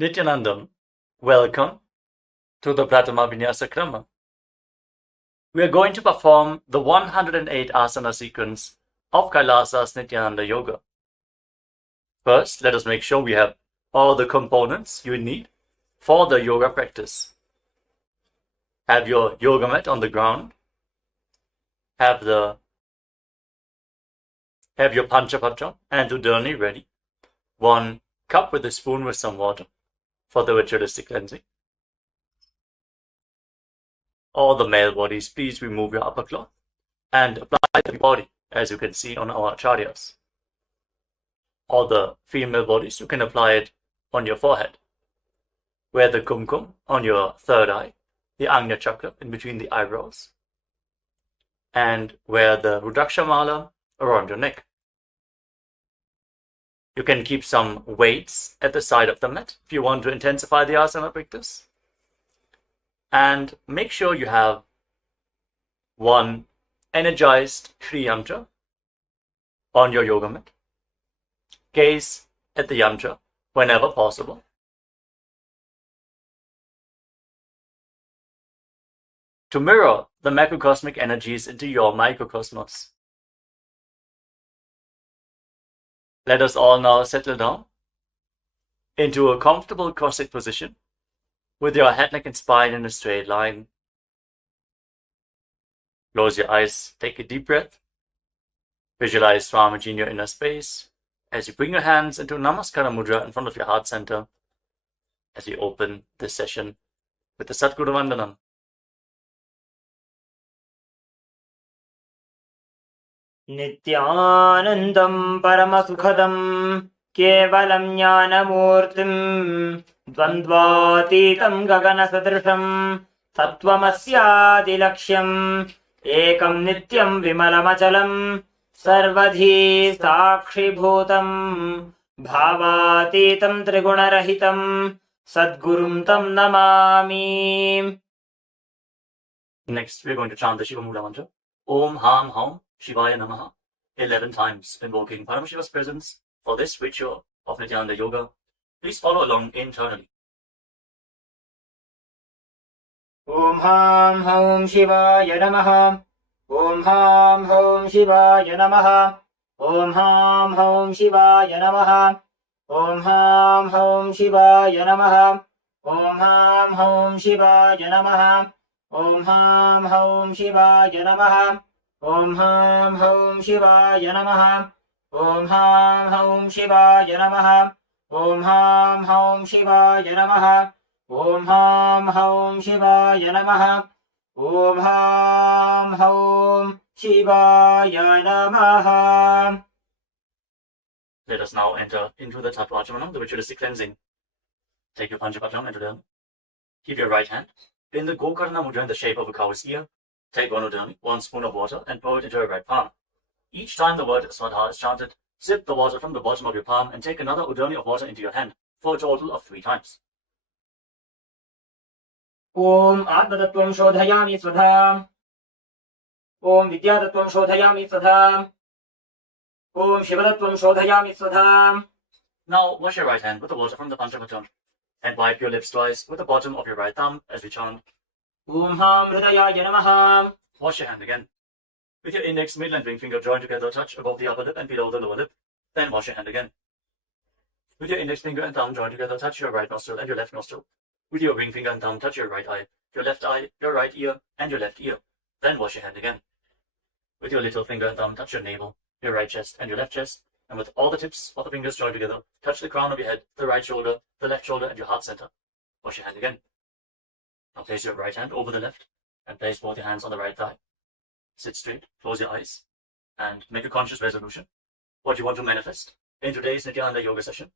Nithyanandam, welcome to the Prathama Vinyasa Krama. We are going to perform the 108 Asana sequence of KAILASA's Nithyananda Yoga. First, let us make sure we have all the components you need for the yoga practice. Have your yoga mat on the ground. Have your Panchapatra and Udani ready. 1 cup with a spoon with some water for the ritualistic cleansing. All the male bodies, please remove your upper cloth and apply the body, as you can see on our acharyas. All the female bodies, you can apply it on your forehead. Wear the kumkum on your third eye, the Ajna chakra in between the eyebrows, and wear the Rudraksha mala around your neck. You can keep some weights at the side of the mat if you want to intensify the asana practice. And make sure you have 1 energized Shri Yantra on your yoga mat. Gaze at the yantra whenever possible. To mirror the macrocosmic energies into your microcosmos. Let us all now settle down into a comfortable cross-legged position with your head, neck and spine in a straight line. Close your eyes, take a deep breath. Visualize Swamiji in your inner space as you bring your hands into Namaskara Mudra in front of your heart center as we open this session with the Satguru Vandanam. Nithyanandam Paramasukhadam Kevalam Jnanamurtim Dvandvatitam Gaganasadrisham Tattvamasyadilaksham Ekam Nityam Vimalamachalam Sarvadhi Sakshibhutam Bhavatitam Trigunarahitam Sadgurum Tam Namami. Next, we are going to chant the Shiva Mula mantra. Om Ham Ham Shivaya Namaha 11 times, invoking Paramashiva's presence for this ritual of Nithyananda Yoga. Please follow along internally. Om Ham Ham Shivaya Namaha. Om Ham Ham Shivaya Namaha. Om Ham Ham Shivaya Namaha. Om Ham Ham Shivaya Namaha. Om Ham Ham Shivaya Namaha. Om Ham Ham Shivaya Namaha. Om Ham Ham Shivaya Namaha. Om Ham Ham Shivaya Namaha. Om Ham Ham Shivaya Namaha. Om Ham Ham Shivaya Namaha. Om Ham Ham Shivaya Namaha. Let us now enter into the Tattvachamanam, the ritualistic cleansing. Take your Panchapatram and Udani. Keep your right hand in the Gokarna Mudra in the shape of a cow's ear. Take 1 Udani, 1 spoon of water, and pour it into your right palm. Each time the word Swadha is chanted, sip the water from the bottom of your palm and take another Udani of water into your hand for a total of 3 times. Om Atmatattvam Shodhayami Swadha. Om Vidyatattvam Shodhayami Swadha. Om Shivatattvam Shodhayami Swadha. Now wash your right hand with the water from the Panchapatram and wipe your lips twice with the bottom of your right thumb as we chant. Om Ham Hridayaya Namaha. Wash your hand again. With your index, middle and ring finger joined together, touch above the upper lip and below the lower lip. Then wash your hand again. With your index finger and thumb joined together, touch your right nostril and your left nostril. With your ring finger and thumb, touch your right eye, your right ear, and your left ear. Then wash your hand again. With your little finger and thumb, touch your navel, your right chest, and your left chest. And with all the tips of the fingers joined together, touch the crown of your head, the right shoulder, the left shoulder, and your heart center. Wash your hand again. Now place your right hand over the left and place both your hands on the right thigh. Sit straight, close your eyes, and make a conscious resolution. What you want to manifest in today's Nithyananda Yoga session.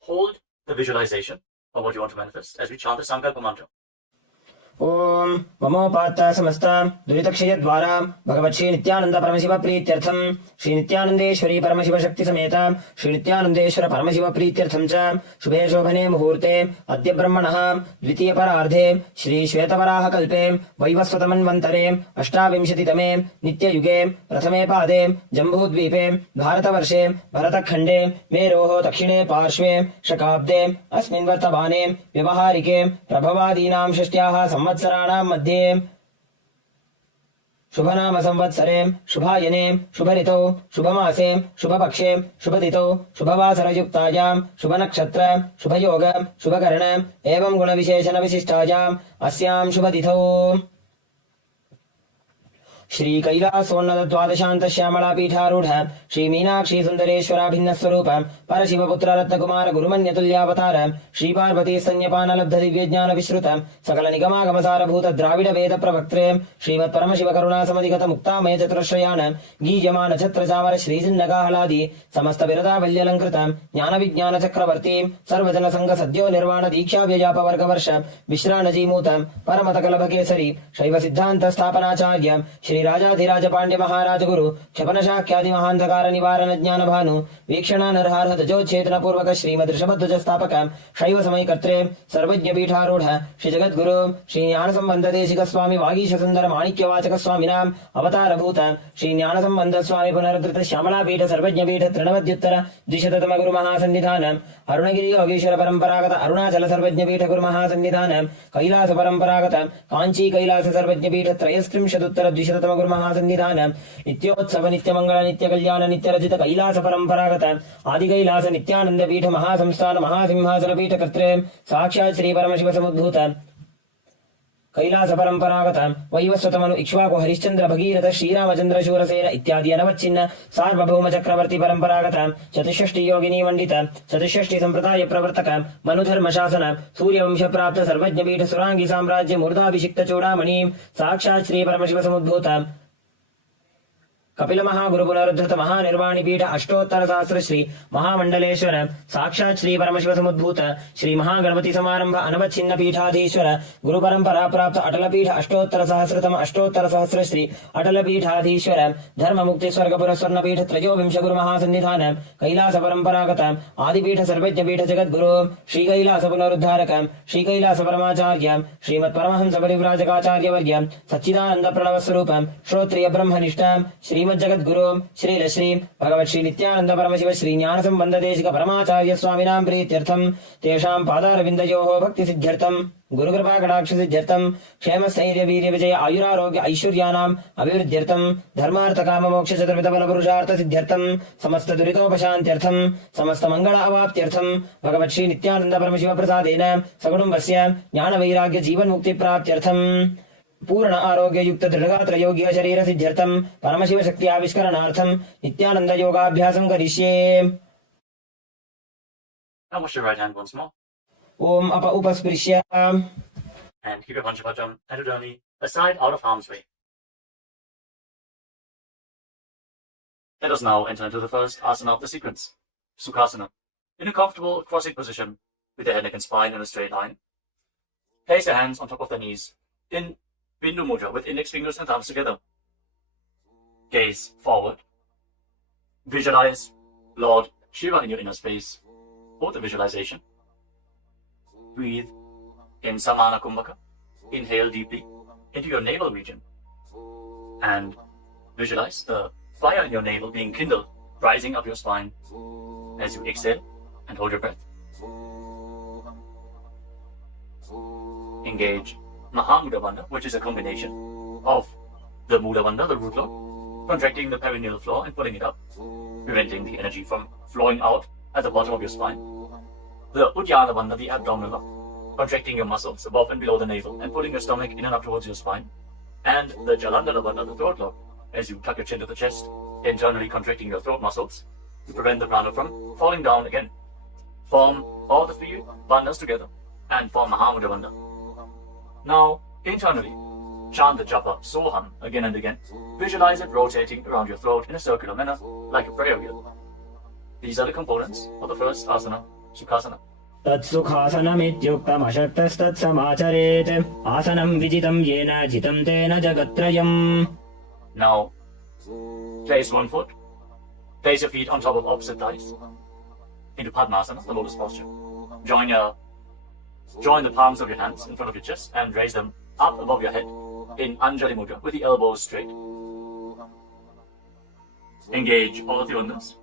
Hold the visualization of what you want to manifest as we chant the Sankalpa mantra. ओम ममोपात्त समस्त दुरितक्षय द्वारा भगवत् श्री नित्यानंद परमशिव प्रीत्यर्थम श्री नित्यानंदेश्वरी परमशिव शक्ति समेत श्री नित्यानंदेश्वर परमशिव प्रीत्यर्थम च शुभे शोभने मुहूर्ते अद्य ब्रह्मणः द्वितीय परार्धे श्री श्वेतवराह कल्पे वैवस्वतमन्वन्तरे 28तमे नित्ययुगे प्रथमे पादे जम्बूद्वीपे भारतवर्षे भरतखण्डे मेरोः दक्षिणे पार्श्वे शकाब्दे अस्मिन् वर्तमाने व्यवहारिके प्रभवादीनां षष्ट्याः संवत्सराणां मध्ये शुभनाम संवत्सरे शुभायने शुभऋतौ शुभमासे शुभपक्षे शुभतिथौ शुभवासरयुक्तायां शुभनक्षत्र शुभयोग शुभकर्ण एवं गुणविशेषण विशिष्टायाम् अस्यां शुभतिथौ श्री कैलासोन्नत द्वादशांत श्यामला पीठारूढ़ श्री मीनाक्षी सुंदरेश्वरा भिन्न स्वरूप परशिवपुत्र रत्नकुमार गुरुमन्यतुल्यावतार श्री पार्वती स्तन्यपान लब्ध दिव्य ज्ञान विश्रुत सकल निगमागम सारभूत द्राविड वेद प्रवक्त्रे श्रीमत् परमशिव करुणा समधिगत मुक्तामय चतुरश्रयान गीयमान छत्र चामर श्री जिन्नकाहलादि समस्त विरदा वल्यलंकृत ज्ञान विज्ञान चक्रवर्ती सर्वजन संघ सद्यो निर्वाण दीक्षा व्यजाप वर्ग वर्ष विश्राणजीमूत परमत कलभ केसरी शैव सिद्धांत स्थापनाचार्य श्री राजाधिराज पांड्य महाराज गुरु क्षपन शाख्यादि महांधकार निवारण ज्ञान भानु वीक्षण नरहार तजोच्छेदन पूर्वक श्रीमद ऋषभध्वज स्थापक शैव समय कर्त्रे सर्वज्ञ पीठारूढ़ श्री जगद्गुरु श्री ज्ञान संबंध देशिक स्वामी वागीश सुंदर माणिक्य वाचक स्वामिनां अवतार भूत श्री ज्ञान संबंध स्वामी पुनरुद्धृत श्यामला पीठ सर्वज्ञ पीठ तृणवद्युत्तर द्विशततम गुरु महासन्निधान अरुणगिरि योगीश्वर परंपरागत अरुणाचल सर्वज्ञ पीठ गुरु महासन्निधान कैलास परंपरागत कांची कैलास सर्वज्ञ पीठ त्रयस्त्रिंशदुत्तर द्विशततम गुरु महासन्निधान नित्योत्सव नित्य मंगल नित्य कल्याण नित्य रचित कैलास परंपरागत आदि कैलास नित्यानंद पीठ महासंस्थान महासिंहासन पीठ कर्त्रे साक्षात् श्री परमशिव समुद्भूत कैलास परंपरागत वैवस्वतमनु इक्ष्वाकु हरिश्चंद्र भगीरथ श्रीरामचंद्र शूरसेन इत्यादि अनवच्छिन्न सार्वभौम चक्रवर्ती परंपरागत चतुष्षष्टि योगिनी मंडित चतुष्षष्टि संप्रदाय प्रवर्तक मनुधर्म शासन सूर्यवंश प्राप्त सर्वज्ञ पीठ सुरांगी साम्राज्य मूर्धाभिषिक्त चूड़ामणि साक्षात् श्री परमशिव समुद्भूत कपिल महागुरु पुनरुद्धृत महानिर्वाणी पीठ अष्टोत्तर सहस्र श्री महामंडलेश्वर साक्षात् श्री परमशिव समुद्भूत श्री महागणपति समारंभ अनवच्छिन्न पीठाधीश्वर गुरु परंपरा प्राप्त अटल पीठ अष्टोत्तर सहस्र श्री अटल पीठाधीश्वर धर्म मुक्ति स्वर्गपुर स्वर्ण पीठ त्रयोविंश गुरु महासन्निधान कैलास परंपरागत आदिपीठ सर्वज्ञ पीठ जगद्गुरु श्री कैलास पुनरुद्धारक श्री कैलास परमाचार्य श्रीमत् परमहंस परिव्राजकाचार्य वर्य सच्चिदानंद प्रणव स्वरूप श्रोत्रिय ब्रह्मनिष्ठ श्रीमद् जगद्गुरु श्री श्री भगवत् श्री नित्यानंद परमशिव श्री ज्ञान संबंध देशिक परमाचार्य स्वामिनां प्रीत्यर्थम तेषां पादारविन्दयोः भक्ति सिद्ध्यर्थम गुरुकृपा कटाक्ष सिद्ध्यर्थम क्षेम स्थैर्य वीर्य विजय आयुरारोग्य ऐश्वर्यानाम् अभिवृद्ध्यर्थम धर्मार्थ काम मोक्ष चतुर्विध फल पुरुषार्थ सिद्ध्यर्थम समस्त दुरितोपशान्त्यर्थम समस्त मंगल अवाप्त्यर्थम भगवत् श्री नित्यानंद परमशिव प्रसादेन सकुटुम्बस्य ज्ञान वैराग्य जीवन मुक्ति प्राप्त्यर्थम पूर्ण आरोग्य युक्त दृढ़गात्र योग्य शरीर सिद्ध्यर्थम परमशिव शक्ति आविष्करणार्थम नित्यानंद योगाभ्यासं करिष्ये। Now wash your right hand once more. ओम अप उपस्पृश्य And keep your Panchapajam anodoni aside out of harm's way. Let us now enter into the first asana of the sequence, Sukhasana. In a comfortable crossing position with your head, neck and spine in a straight line. Place your hands on top of the knees in Bindu Mudra with index fingers and thumbs together. Gaze forward. Visualize Lord Shiva in your inner space. For the visualization, breathe in Samana Kumbhaka. Inhale deeply into your navel region. And visualize the fire in your navel being kindled, rising up your spine as you exhale and hold your breath. Engage Mahamudra Bandha, which is a combination of the Mudra Bandha, the root lock, contracting the perineal floor and pulling it up, preventing the energy from flowing out at the bottom of your spine. The Uddiyana Bandha, the abdominal lock, contracting your muscles above and below the navel and pulling your stomach in and up towards your spine. And the Jalandhara Bandha, the throat lock, as you tuck your chin to the chest, internally contracting your throat muscles to prevent the prana from falling down again. Form all the three bandhas together and form Mahamudra Bandha. Now, internally, chant the japa Soham again and again. Visualize it rotating around your throat in a circular manner, like a prayer wheel. These are the components of the first asana, Sukhasana. तत्सुखासनमित्युक्तमशक्तस्तत्समाचरेत् आसनं विजितं येन जितं तेन जगत्त्रयम्. Now, place one foot. Place your feet on top of opposite thighs. Into Padmasana, the lotus posture. Join the palms of your hands in front of your chest and raise them up above your head in Anjali Mudra with the elbows straight. Engage all of the uddhas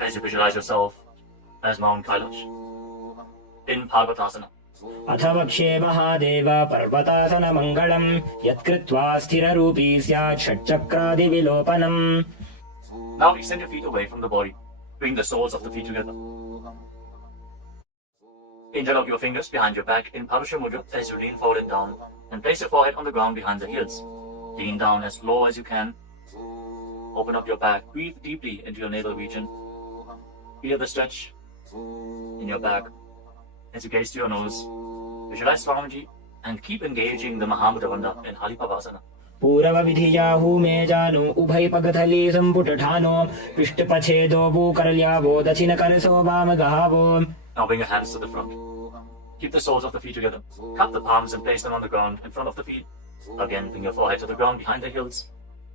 as you visualize yourself as Mount Kailash in Parvatasana. अथ वक्ष्ये महादेव पर्वतासनमङ्गलम् यत्कृत्वा स्थिररूपी स्यात् षट्चक्रादिविलोपनम्. Now extend your feet away from the body. Bring the soles of the feet together. Interlock your fingers behind your back in Parasha Mudra as you lean forward and down, and place your forehead on the ground behind the heels. Lean down as low as you can. Open up your back. Breathe deeply into your navel region. Feel the stretch in your back as you gaze to your nose. Visualize Swamiji and keep engaging the Mahamudra Bandha in Halipavasana. पूरवविधियाहू मे जानो उभयपगथली सम्पुटठानो पृष्ठपछेदो भूकरल्यावो दक्षिणकरसो वामगहावो. Now bring your hands to the front. Keep the soles of the feet together. Cup the palms and place them on the ground in front of the feet. Again, bring your forehead to the ground behind the heels.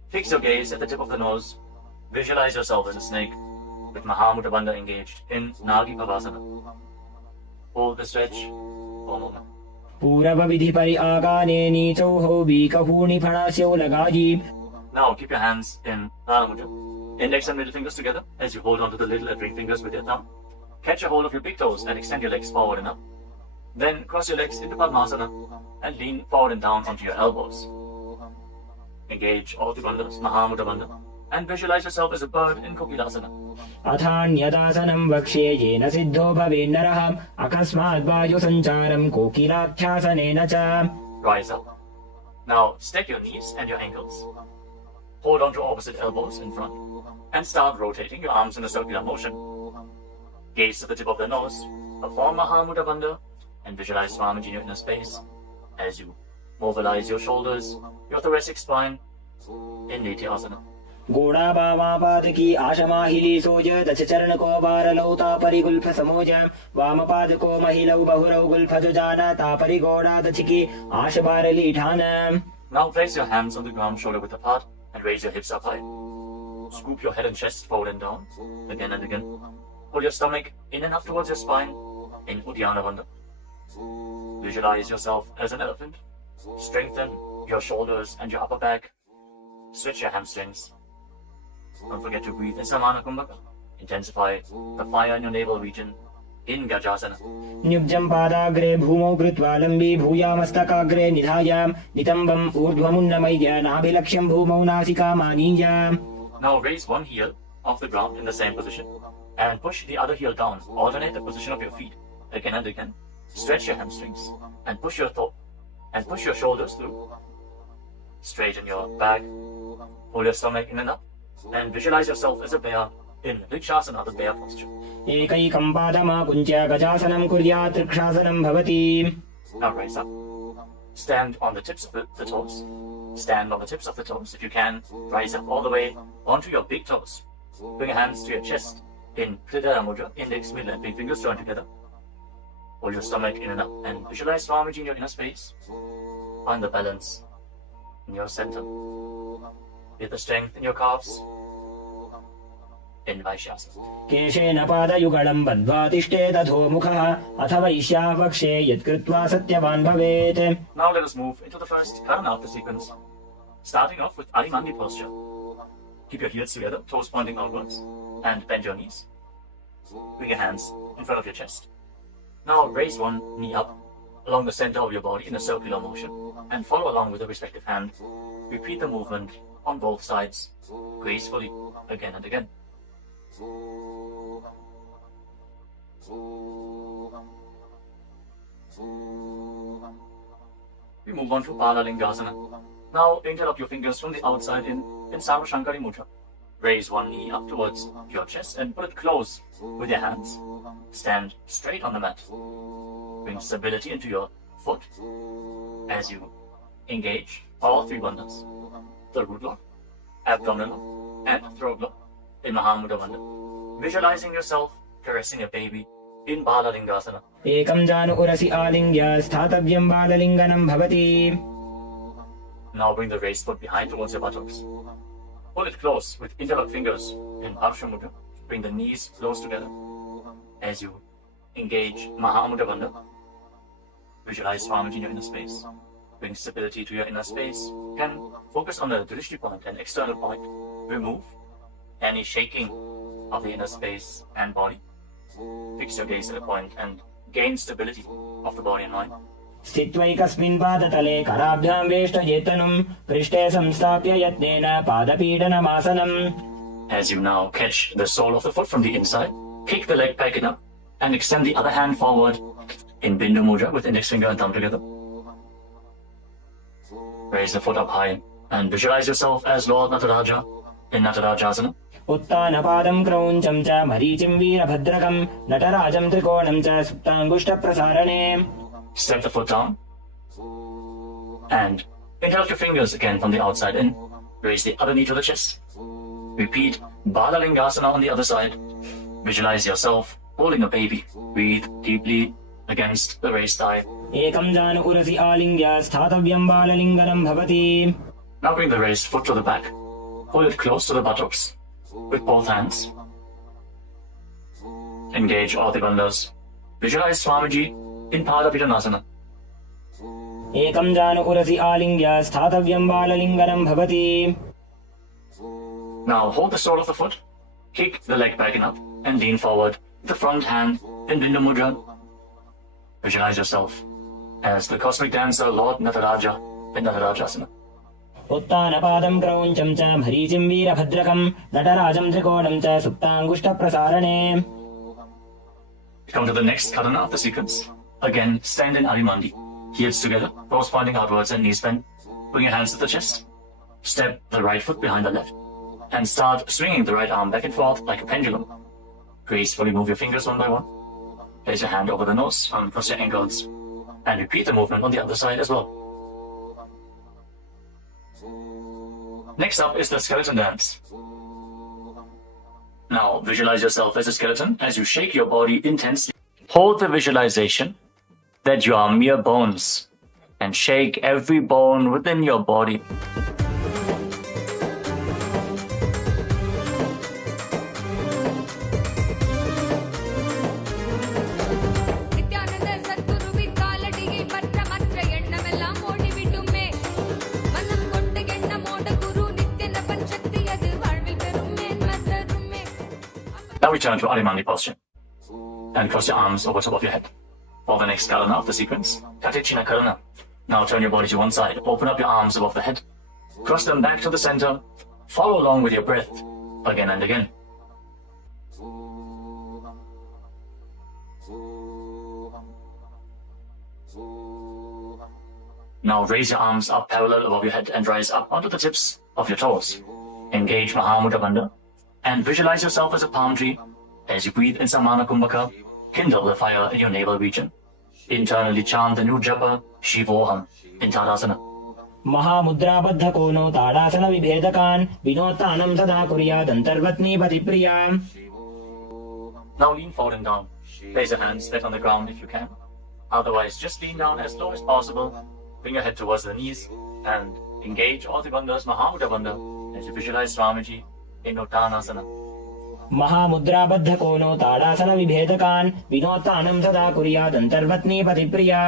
Fix your gaze at the tip of the nose. Visualize yourself as a snake with Mahamudra Bandha engaged in Nagi Pavasana. Hold the stretch for a moment. पूरवविधिपरि आगाने नीचौहो बीकहूणि फणास्यौ लगायि. Now keep your hands in Prana Mudra. Index and middle fingers together as you hold onto the little and ring fingers with your thumb. Catch a hold of your big toes and extend your legs forward and up. Then cross your legs into Padmasana and lean forward and down onto your elbows. Engage all the bandhas, Mahamudra Bandha, and visualize yourself as a bird in Kokilasana. अथान्यदासनं वक्ष्ये येन सिद्धो भवेन्नरः अकस्मात् वायुसञ्चारं कोकिलाख्यासनेन च. Rise up. Now stack your knees and your ankles. Hold on to opposite elbows in front and start rotating your arms in a circular motion. Gaze to the tip of the nose, perform Mahamudra Bandha, and visualize Swamiji in your inner space as you mobilize your shoulders, your thoracic spine in Nithyananda. गोडावामापादकी आशमाहिली सोज दशचरणको बारलौ तापरिगुल्फ समोज वामपादको महिलौ बहुरौ गुल्फज जाना तापरि गोडादचिकी आशबारलीठान. Now place your hands on the ground shoulder width apart and raise your hips up high. Scoop your head and chest forward and down again and again. Pull your stomach in and up towards your spine in Uddiyana Bandha. Visualize yourself as an elephant. Strengthen your shoulders and your upper back. Stretch your hamstrings. Don't forget to breathe in Samana Kumbhaka. Intensify the fire in your navel region in Gajasana. न्युब्जं पादाग्रे भूमौ कृत्वा लम्बी भूयामस्तकाग्रे निधाय नितम्बम् ऊर्ध्वमुन्नमय्य नाभिलक्ष्यं भूमौ नासिकामानीय. Now raise one heel off the ground in the same position and push the other heel down. Alternate the position of your feet again and again. Stretch your hamstrings and push your shoulders through. Straighten your back. Pull your stomach in and up. And visualize yourself as a bear in Vrikshasana, the bear posture. एकैकं पादमाकुञ्च्य गजासनं कुर्यात् त्रिक्षासनं भवति. Now raise up. Stand on the tips of the toes. Stand on the tips of the toes. If you can, rise up all the way onto your big toes. Bring your hands to your chest in Hridaya Mudra, index, middle and big fingers joined together. Hold your stomach in and up and visualize Swamiji in your inner space. Find the balance in your center. Feel the strength in your calves in Vaishyasana. केशेन पादयुगलं बद्ध्वा तिष्ठेत् अधोमुखः अथ वैश्यावक्षे यत्कृत्वा सत्यवान् भवेत्. Now let us move into the first Karana of the sequence. Starting off with Adimandi posture. Keep your heels together, toes pointing outwards, and bend your knees. Bring your hands in front of your chest. Now raise one knee up along the center of your body in a circular motion and follow along with the respective hand. Repeat the movement on both sides gracefully again and again. We move on to Balalingasana. Now interlock your fingers from the outside in Sarvashankari Mudra. Raise one knee up towards your chest and pull it close with your hands. Stand straight on the mat. Bring stability into your foot as you engage all three bandhas. The root lock, abdominal lock, and throat lock in Mahamudra Bandha. Visualizing yourself caressing a baby in Balalingasana. एकं जानु उरसि आलिङ्ग्य स्थातव्यं बाललिङ्गनं भवति. Now bring the raised foot behind towards your buttocks. Hold it close with interlocked fingers in Parsha Mudra. Bring the knees close together as you engage Mahamudra Bandha. Visualize Swamiji in your inner space. Bring stability to your inner space. You can focus on the drishti point and external point. Remove any shaking of the inner space and body. Fix your gaze at a point and gain stability of the body and mind. स्थित्वैकस्मिन् पादतले कराभ्यां वेष्टयेतनुं पृष्ठे संस्थाप्य यत्नेन पादपीडनमासनम्. As you now catch the sole of the foot from the inside, kick the leg back up and extend the other hand forward in Bindu Mudra with index finger and thumb together. Raise the foot up high and visualize yourself as Lord Nataraja in Natarajasana. उत्तानपादं क्रौञ्चं च मरीचिं वीरभद्रकं नटराजं त्रिकोणं च सुप्ताङ्गुष्ठप्रसारणे. Step the foot down and interlock your fingers again from the outside in. Raise the other knee to the chest. Repeat Balalingasana on the other side. Visualize yourself holding a baby. Breathe deeply against the raised thigh. एकं जानु उरसि आलिङ्ग्य स्थातव्यं बाललिङ्गनं भवति. Now bring the raised foot to the back. Hold it close to the buttocks with both hands. Engage all the bandhas. Visualize Swamiji in Padapidanasana. एकं जानु उरसि आलिङ्ग्य स्थातव्यं बाललिङ्गनं भवति. Now hold the sole of the foot, kick the leg back and up, and lean forward with the front hand in Bindu Mudra. Visualize yourself as the cosmic dancer Lord Nataraja in Natarajasana. उत्तानपादं क्रौञ्चं च मरीचिं वीरभद्रकं नटराजं त्रिकोणं च सुप्ताङ्गुष्ठप्रसारणे. Come to the next karana of the sequence. Again, stand in Adimandi. Heels together, toes pointing outwards and knees bent. Bring your hands to the chest. Step the right foot behind the left. And start swinging the right arm back and forth like a pendulum. Gracefully move your fingers one by one. Place your hand over the nose, cross your ankles. And repeat the movement on the other side as well. Next up is the skeleton dance. Now visualize yourself as a skeleton as you shake your body intensely. Hold the visualization that you are mere bones and shake every bone within your body. Now return to Adimandi posture and cross your arms over top of your head. For the next karana of the sequence, Katichina Karana. Now turn your body to one side, open up your arms above the head, cross them back to the center, follow along with your breath again and again. Now raise your arms up parallel above your head and rise up onto the tips of your toes. Engage Mahamudra Bandha and visualize yourself as a palm tree. As you breathe in Samana Kumbhaka, kindle the fire in your navel region. Internally chant the new japa, Shivoham, in Tadasana. महामुद्राबद्ध कोनो ताडासन विभेदकान् विनोत्तानं सदा कुर्यात् अन्तर्वत्नी पतिप्रिया. Now lean forward and down. Place your hands flat on the ground if you can. Otherwise, just lean down as low as possible. Bring your head towards the knees and engage all the bandhas, Mahamudra Bandha, as you visualize Swamiji in Uttanasana. महामुद्राबद्ध कोनो ताडासन विभेदकान् विनोत्तानं सदा कुर्यात् अन्तर्वत्नी पतिप्रिया.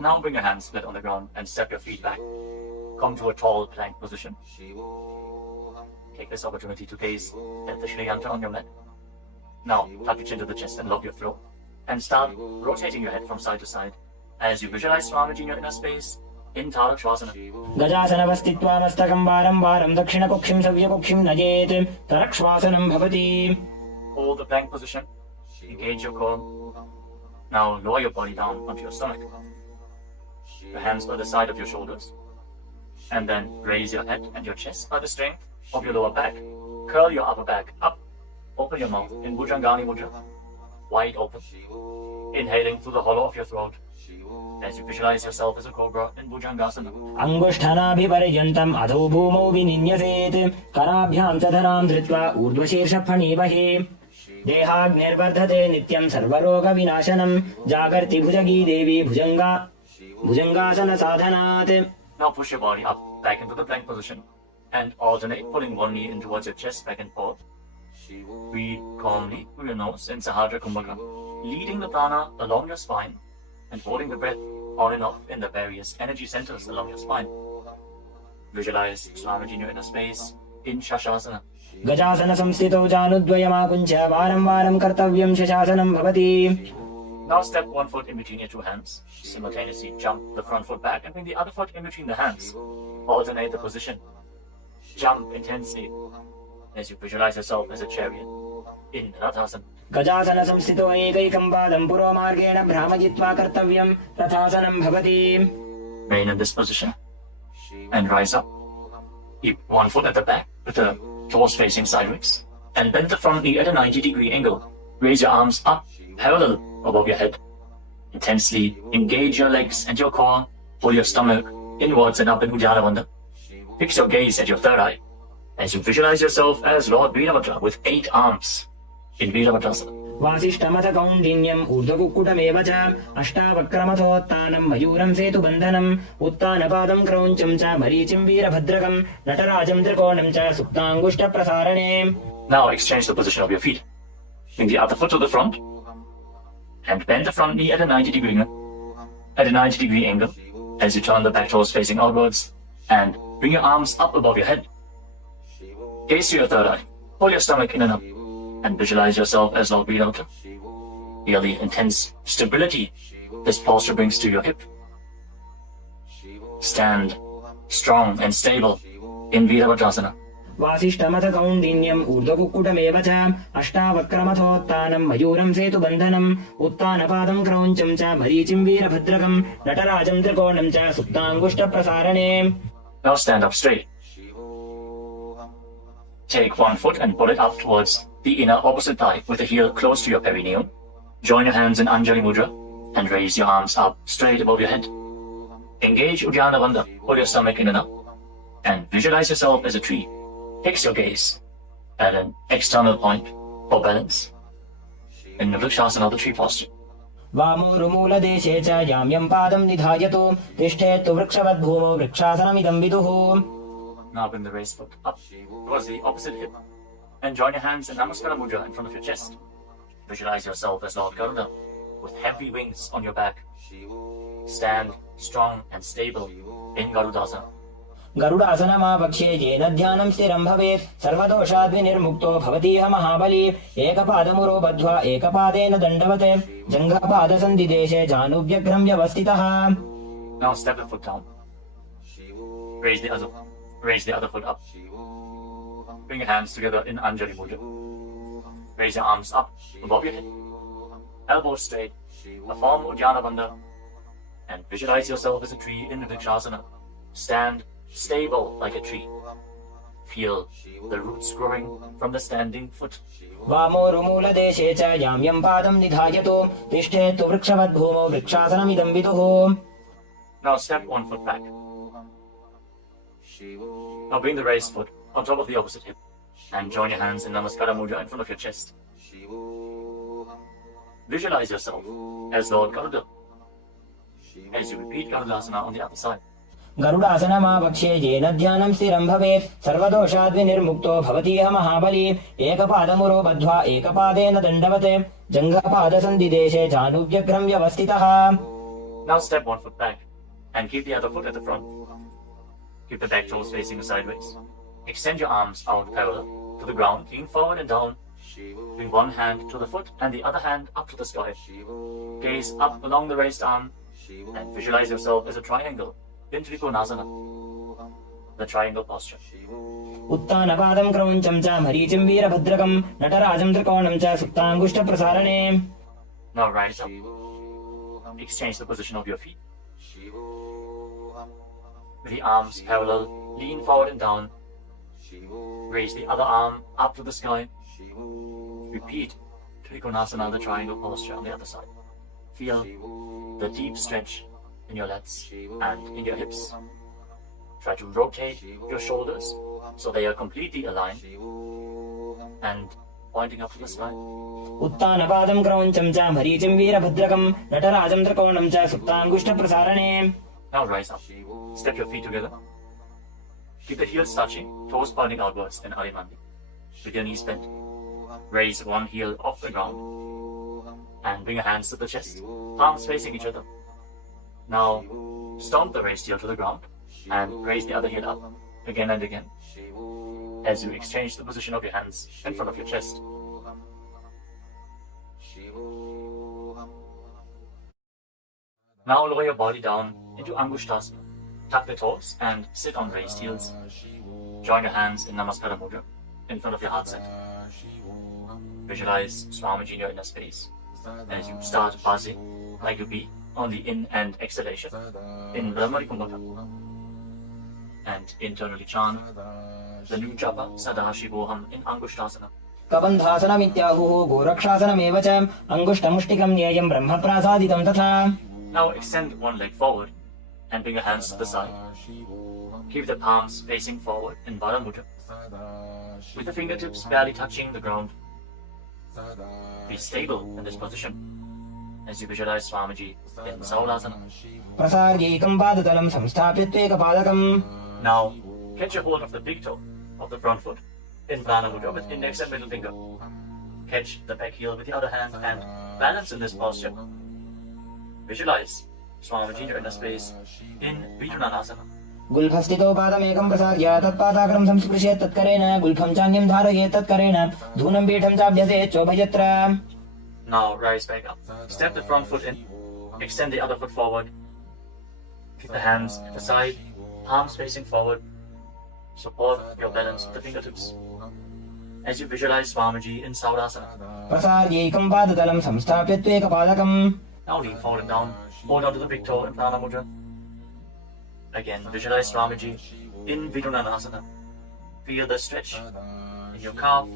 Now bring your hands flat on the ground and step your feet back. Come to a tall plank position. Take this opportunity to gaze at the Shri Yantra on your mat. Now tuck your chin to the chest and lock your throat. And start rotating your head from side to side as you visualize Swamiji in your inner space in Tarakshvasana. गजासनवस्थित्वा मस्तकं वारं वारं दक्षिणकुक्षिं सव्यकुक्षिं नयेत् तरक्ष्वासनं भवति. Hold the plank position. Engage your core. Now lower your body down onto your stomach. Your hands by the side of your shoulders. And then raise your head and your chest by the strength of your lower back. Curl your upper back up. Open your mouth in Bhujangani Mudra. Wide open. Inhaling through the hollow of your throat. As you visualize yourself as a cobra in Bhujangasana. अंगुष्ठनाभिपर्यन्तम् अधो भूमौ विनिन्यसेत् कराभ्यां च धरां धृत्वा ऊर्ध्वशीर्षफणीवहे. देहाग्निर्वर्धते नित्यं सर्वरोगविनाशनं जागर्ति भुजगी देवी भुजंगासन साधनात्. Now push your body up, back into the plank position, and alternate pulling one knee in towards your chest, back and forth. Breathe calmly through your nose in Sahasrara Kumbhaka, leading the prana along your spine and holding the breath on and off in the various energy centers along your spine. Visualize Swamiji in your inner space in Shastasana. गजासन संस्थितौ जानुद्वयमाकुञ्च वारं वारं कर्तव्यं शशासनं भवति. Now step one foot in between your two hands. Simultaneously jump the front foot back and bring the other foot in between the hands. Alternate the position. Jump intensely as you visualize yourself as a chariot in Rathasana. गजासन संस्थितो एकैकं पादं पुरोमार्गेण भ्रामयित्वा कर्तव्यं रथासनं भवति. Remain in this position and rise up. Keep one foot at the back with the toes facing sideways and bend the front knee at a 90-degree angle. Raise your arms up parallel above your head. Intensely engage your legs and your core. Pull your stomach inwards and up in Uddiyana Bandha. Fix your gaze at your third eye as you visualize yourself as Lord Veerabhadra with 8 arms in Veerabhadrasana. वासिष्ठमथ कौण्डिन्यम् ऊर्ध्वकुक्कुटमेव च अष्टावक्रमथोत्तानम् मयूरम् सेतुबन्धनम् उत्तानपादम् क्रौञ्चम् च मरीचिम् वीरभद्रकम् नटराजम् त्रिकोणम् च सुप्ताङ्गुष्ठप्रसारणे. Now exchange the position of your feet. Bring the other foot to the front and bend the front knee at a 90-degree angle as you turn the back toes facing outwards and bring your arms up above your head. Gaze to your third eye. Pull your stomach in and up and visualize yourself as Lord Veerabhadra. Feel the intense stability this posture brings to your hip. Stand strong and stable in Veerabhadrasana. वासिष्ठमथ कौण्डिन्यम् ऊर्ध्वकुक्कुटमेव च अष्टावक्रमथोत्तानम् मयूरम् सेतुबन्धनम् उत्तानपादम् क्रौञ्चम् च मरीचिम् वीरभद्रकम् नटराजम् त्रिकोणम् च सुप्ताङ्गुष्ठप्रसारणे. Now stand up straight. Take one foot and pull it up towards the inner opposite thigh with the heel close to your perineum. Join your hands in Anjali Mudra and raise your arms up straight above your head. Engage Uddiyana Bandha. Pull your stomach in and up and visualize yourself as a tree. Fix your gaze at an external point for balance in the Vrikshasana, the tree posture. वामोरुमूलदेशे च याम्यं पादं निधायतु तिष्ठेत्तु वृक्षवद्भूमौ वृक्षासनमिदं विदुः. Now bring the raised foot up towards the opposite hip and join your hands in Namaskara Mudra in front of your chest. Visualize yourself as Lord Garuda with heavy wings on your back. Stand strong and stable in Garudasana. गरुडासनमावक्ष्ये येन ध्यानं स्थिरं भवेत् सर्वदोषाद्विनिर्मुक्तो भवतीह महाबली. एकपादमुरो बद्ध्वा एकपादेन दण्डवत् जङ्घपादसन्धिदेशे जानुभ्यग्रं व्यवस्थितः. Now step the foot down. Raise the other foot up. Bring your hands together in Anjali Mudra. Raise your arms up above your head. Elbows straight. Perform Uddiyana Bandha and visualize yourself as a tree in Vrikshasana. Stand stable like a tree. Feel the roots growing from the standing foot. वामोरुमूलदेशे च याम्यं पादं निधायतु तिष्ठेत्तु वृक्षवद्भूमौ वृक्षासनमिदं विदुः. Now step one foot back. Now bring the raised foot on top of the opposite hip and join your hands in Namaskara Mudra in front of your chest. Visualize yourself as Lord Garuda as you repeat Garudasana on the other side. गरुडासनमावक्ष्ये येन ध्यानं स्थिरं भवेत् सर्वदोषाद्विनिर्मुक्तो भवतीह महाबली. एकपादमुरो बद्ध्वा एकपादेन दण्डवत् जङ्घपादसन्धिदेशे जानुभ्यग्रं व्यवस्थितः. Now step one foot back and keep the other foot at the front. Keep the back toes facing sideways. Extend your arms out parallel to the ground, lean forward and down. Bring one hand to the foot and the other hand up to the sky. Gaze up along the raised arm and visualize yourself as a triangle in Trikonasana, the triangle posture. उत्तानपादं क्रौञ्चं च मरीचिं वीरभद्रकं नटराजं त्रिकोणं च सुप्ताङ्गुष्ठप्रसारणे. Now rise up. Exchange the position of your feet. With the arms parallel, lean forward and down. Raise the other arm up to the sky. Repeat Trikonasana, the triangle posture on the other side. Feel the deep stretch in your lats and in your hips. Try to rotate your shoulders so they are completely aligned and pointing up to the sky. उत्तानपादं क्रौञ्चं च मरीचिं वीरभद्रकं नटराजं त्रिकोणं च सुप्ताङ्गुष्ठप्रसारणे. Now rise up. Step your feet together. Keep the heels touching, toes pointing outwards in Arimandi. With your knees bent. Raise one heel off the ground. And bring your hands to the chest, palms facing each other. Now, stomp the raised heel to the ground and raise the other heel up again and again as you exchange the position of your hands in front of your chest. Now lower your body down into Angushtasana. Tuck the toes and sit on raised heels. Join your hands in Namaskara Mudra in front of your heart center. Visualize Swamiji in your inner space as you start buzzing like a bee on the in and exhalation in Brahmari Kumbhaka. And internally chant the new japa Sadashivoham in Angushtasana. कबन्धासनमित्याहुः गोरक्षासनमेव च अङ्गुष्ठमुष्टिकं ज्ञेयं ब्रह्मप्रासादितं तथा. Now extend one leg forward and bring your hands to the side. Keep the palms facing forward in Baddha Mudra with the fingertips barely touching the ground. Be stable in this position as you visualize Swamiji in Saulasana. प्रसार्यैकं पादतलं संस्थाप्य त्वेकपादकम्. Now catch a hold of the big toe of the front foot in Prana Mudra with index and middle finger. Catch the back heel with the other hand and balance in this posture. Visualize Swamiji in your inner space in Vinyasa. गुल्फस्थितो पादमेकं प्रसार्य तत्पादाग्रं संस्पृशेत् तत्करेण गुल्फं चान्यं धारयेत् तत्करेण धूनं पीठं चाभ्यसेत् चोभयत्र. Now rise back up. Step the front foot in. Extend the other foot forward. Keep the hands at the side, palms facing forward. Support your balance with the fingertips as you visualize Swamiji in Saulasana. प्रसार्यैकं पादतलं संस्थाप्य त्वेकपादकम्. Now lean forward and down. Hold on to the big toe in Prana Mudra. Again, visualize Swamiji in Vidunanasana. Feel the stretch in your calf.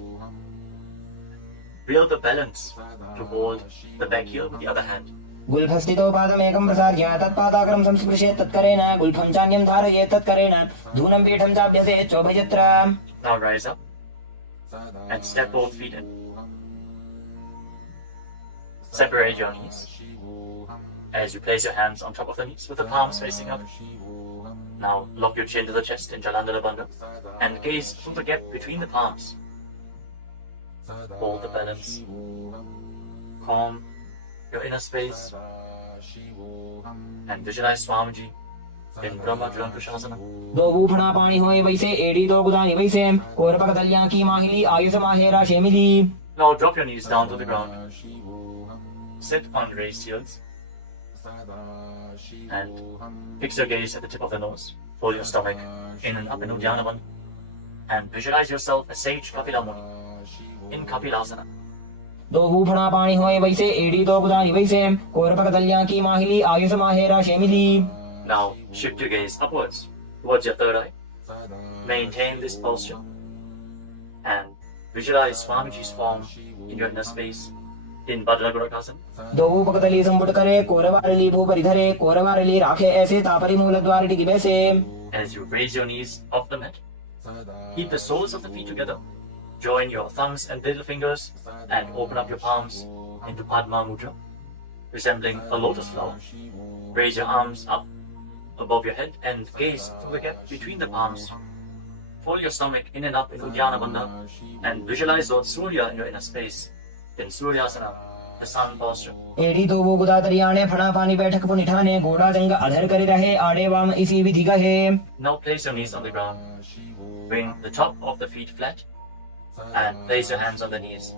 Build the balance to hold the back heel with the other hand. गुल्फस्थितो पादमेकं प्रसार्य तत्पादाग्रं संस्पृशेत् तत्करेण गुल्फं चान्यं धारयेत् तत्करेण धूनं पीठं चाभ्यसेत् चोभयत्र. Now rise up and step both feet in. Separate your knees as you place your hands on top of the knees with the palms facing up. Now lock your chin to the chest in Jalandhara Bandha and gaze through the gap between the palms. Hold the balance. Calm your inner space and visualize Swamiji in Brahma Jlankushasana. दो बूफना पानी होए वैसे एड़ी दो गुदानी वैसे कोरपक दलियां की माहिली आयुष माहेरा शेमिली. Now drop your knees down to the ground. Sit on raised heels and fix your gaze at the tip of the nose. Pull your stomach in and up in Uddiyana Bandha and visualize yourself as Sage Kapila Muni in Kapilasana. दो बूफना पानी होए वैसे एड़ी दो गुदानी वैसे कोरपक दलियां की माहिली आयुष माहेरा शेमिली. Now shift your gaze upwards towards your third eye. Maintain this posture and visualize Swamiji's form in your inner space in Bhadragurakasana. दो बूपकतली संपुट करे कोरवारली भूपरि धरे कोरवारली राखे ऐसे तापरी मूल द्वार टिकी बैसे. As you raise your knees off the mat, keep the soles of the feet together. Join your thumbs and little fingers and open up your palms into Padma Mudra, resembling a lotus flower. Raise your arms up above your head and gaze through the gap between the palms. Fold your stomach in and up in Uddiyana Bandha and visualize Lord Surya in your inner space in Suryasana, the sun posture. एड़ी दो वो गुदा दरियाने फड़ा पानी बैठक पुनिठाने गोड़ा जंग अधर करे रहे आड़े वाम इसी विधि कहे. Now place your knees on the ground. Bring the top of the feet flat and place your hands on the knees.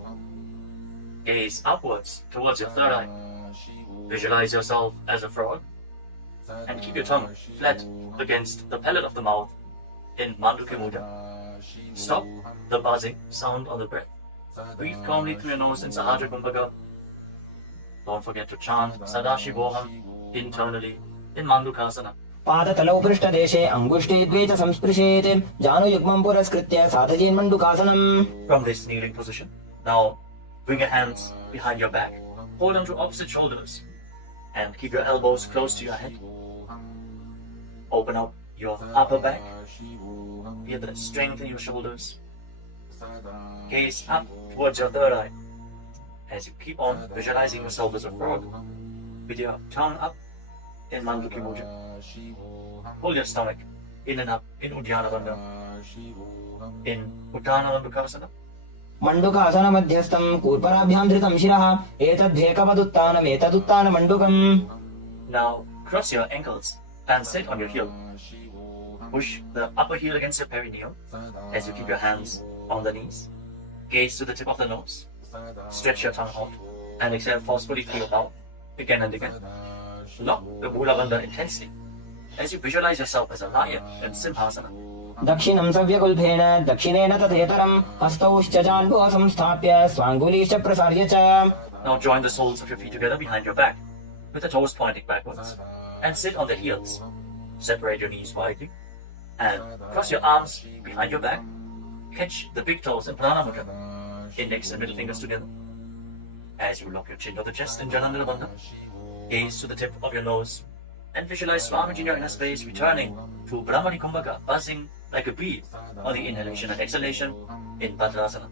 Gaze upwards towards your third eye. Visualize yourself as a frog and keep your tongue flat against the palate of the mouth in Mandukya Mudra. Stop the buzzing sound on the breath. Breathe calmly through your nose in Sahaja Kumbhaka. Don't forget to chant Sadashivoham internally in Mandukasana. पादतलौ पृष्ठदेशे अङ्गुष्ठे द्वे च संस्पृशेत् जानुयुग्मं पुरस्कृत्य साधयेन्मण्डुकासनम्. From this kneeling position, now bring your hands behind your back. Hold on to opposite shoulders and keep your elbows close to your head. Open up your upper back. Feel the strength in your shoulders. Gaze up towards your third eye. As you keep on visualizing yourself as a frog, with your tongue up in Mandukya Mudra. Pull your stomach in and up in Uddiyana Bandha, in Uttana Bandukasana. मंडुकासन मध्यस्थं कूर्पराभ्यां धृतं शिरः एतद्धेकवदुत्तानम् एतदुत्तान मंडुकम्. Now cross your ankles and sit on your heel. Push the upper heel against your perineum as you keep your hands on the knees. Gaze to the tip of the nose. Stretch your tongue out and exhale forcefully through your mouth again and again. Lock the Mula Bandha intensely as you visualize yourself as a lion in Simhasana. दक्षिणं सव्यगुल्फेन दक्षिणेन तथेतरं हस्तौश्च जान्वो संस्थाप्य स्वाङ्गुलीश्च प्रसार्य च. Now join the soles of your feet together behind your back with the toes pointing backwards and sit on the heels. Separate your knees widely and cross your arms behind your back. Catch the big toes in Prathama Mudra, index and middle fingers together. As you lock your chin to the chest in Janandana Bandha, gaze to the tip of your nose and visualize Swamiji in your inner space returning to Brahmani Kumbhaka, buzzing like a bee on the inhalation and exhalation in Bhadrasana.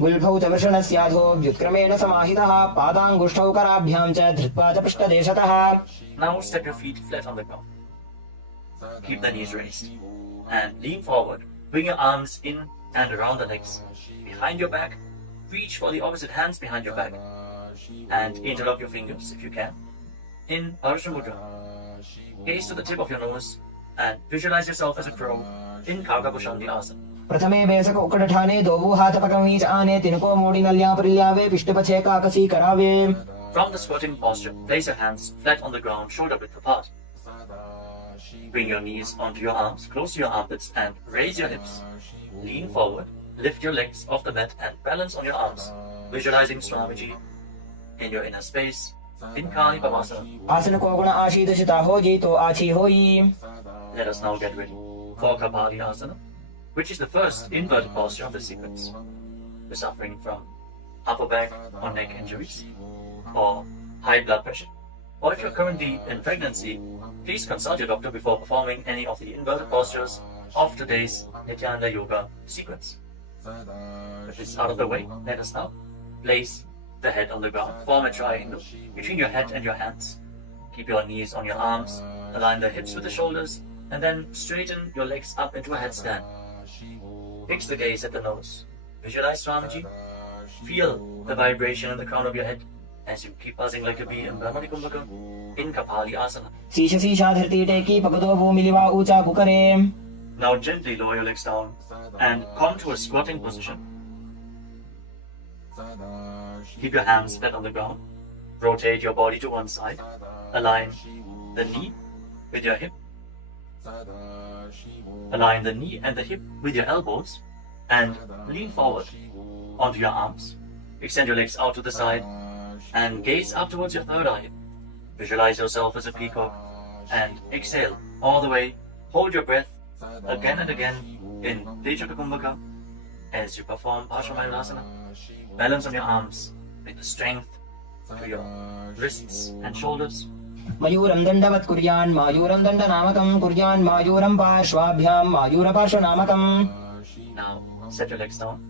गुल्फौ च वृषणस्याधो व्युत्क्रमेण समाहितः पादाङ्गुष्ठौ कराभ्यां च धृत्वा च पृष्ठदेशतः. Now step your feet flat on the ground. Keep the knees raised and lean forward. Bring your arms in and around the legs. Behind your back, reach for the opposite hands behind your back and interlock your fingers if you can. In Parsha Mudra, gaze to the tip of your nose and visualize yourself as a crow in Kaukabhushandi Asana. प्रथमे बेसक उकडठाने दोबू हाथ पकमीच आने तिनको Moody नल्या परिल्यावे पिष्टपछे काकसी करावे. From the squatting posture, place your hands flat on the ground, shoulder width apart. Bring your knees onto your arms, close to your armpits and raise your hips. Lean forward, lift your legs off the mat and balance on your arms, visualizing Swamiji in your inner space in Kali Pamasana. आसन को गुण आशीदशिता हो जी तो आछी होई. Let us now get ready for Kapali Asana, which is the first inverted posture of the sequence. We're suffering from upper back or neck injuries or high blood pressure, or if you're currently in pregnancy, please consult your doctor before performing any of the inverted postures of today's Nithyananda Yoga sequence. With this out of the way, let us now place the head on the ground. Form a triangle between your head and your hands. Keep your knees on your arms, align the hips with the shoulders, and then straighten your legs up into a headstand. Fix the gaze at the nose. Visualize Swamiji. Feel the vibration in the crown of your head as you keep buzzing like a bee in Brahmani Kumbhaka in Kapali Asana. शीश शीशा धरती टेकी पकदो भूमिलिवा ऊंचा कुकरे. Now gently lower your legs down and come to a squatting position. Keep your hands flat on the ground. Rotate your body to one side. Align the knee with your hip. Align the knee and the hip with your elbows and lean forward onto your arms. Extend your legs out to the side and gaze up towards your third eye. Visualize yourself as a peacock and exhale all the way. Hold your breath again and again in Dechaka Kumbhaka as you perform Parsvamayurasana. Balance on your arms with the strength to your wrists and shoulders. मयूरं दण्डवत् कुर्यान् मायूरं दण्डनामकं कुर्यान् मायूरं पार्श्वाभ्यां मायूरपार्श्वनामकम्. Now set your legs down.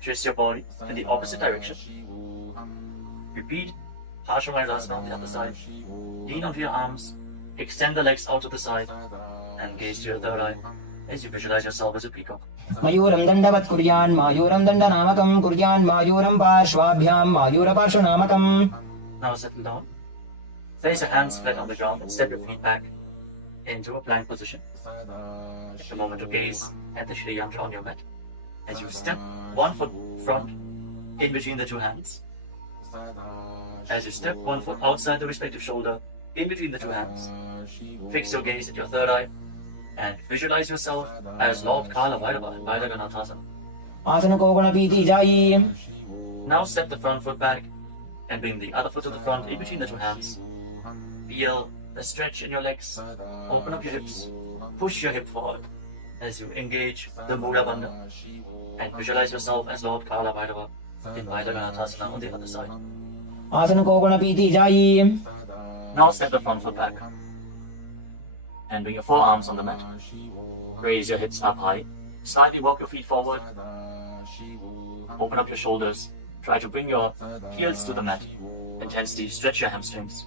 Twist your body in the opposite direction. Repeat Parsvamayurasana on the other side. Lean onto your arms. Extend the legs out to the side and gaze to your third eye as you visualize yourself as a peacock. मयूरं दण्डवत् कुर्यान् मायूरं दण्डनामकं कुर्यान् मायूरं पार्श्वाभ्यां मायूरपार्श्वनामकम्. Now settle down. Place your hands flat on the ground and step your feet back into a plank position. Take a moment to gaze at the Shri Yantra on your mat. As you step one foot front in between the two hands. As you step one foot outside the respective shoulder in between the two hands. Fix your gaze at your third eye and visualize yourself as Lord Kala Bhairava in Bhairaganatthasana. आसन को गुण पीति जाई. Now step the front foot back and bring the other foot to the front in between the two hands. Feel the stretch in your legs. Open up your hips. Push your hip forward as you engage the Mula Bandha and visualize yourself as Lord Kala Bhairava in Bhairaganatthasana on the other side. आसन को गुण पीति जाई. Now step the front foot back and bring your forearms on the mat. Raise your hips up high. Slightly walk your feet forward open up your shoulders. Try to bring your heels to the mat. Intensely stretch your hamstrings.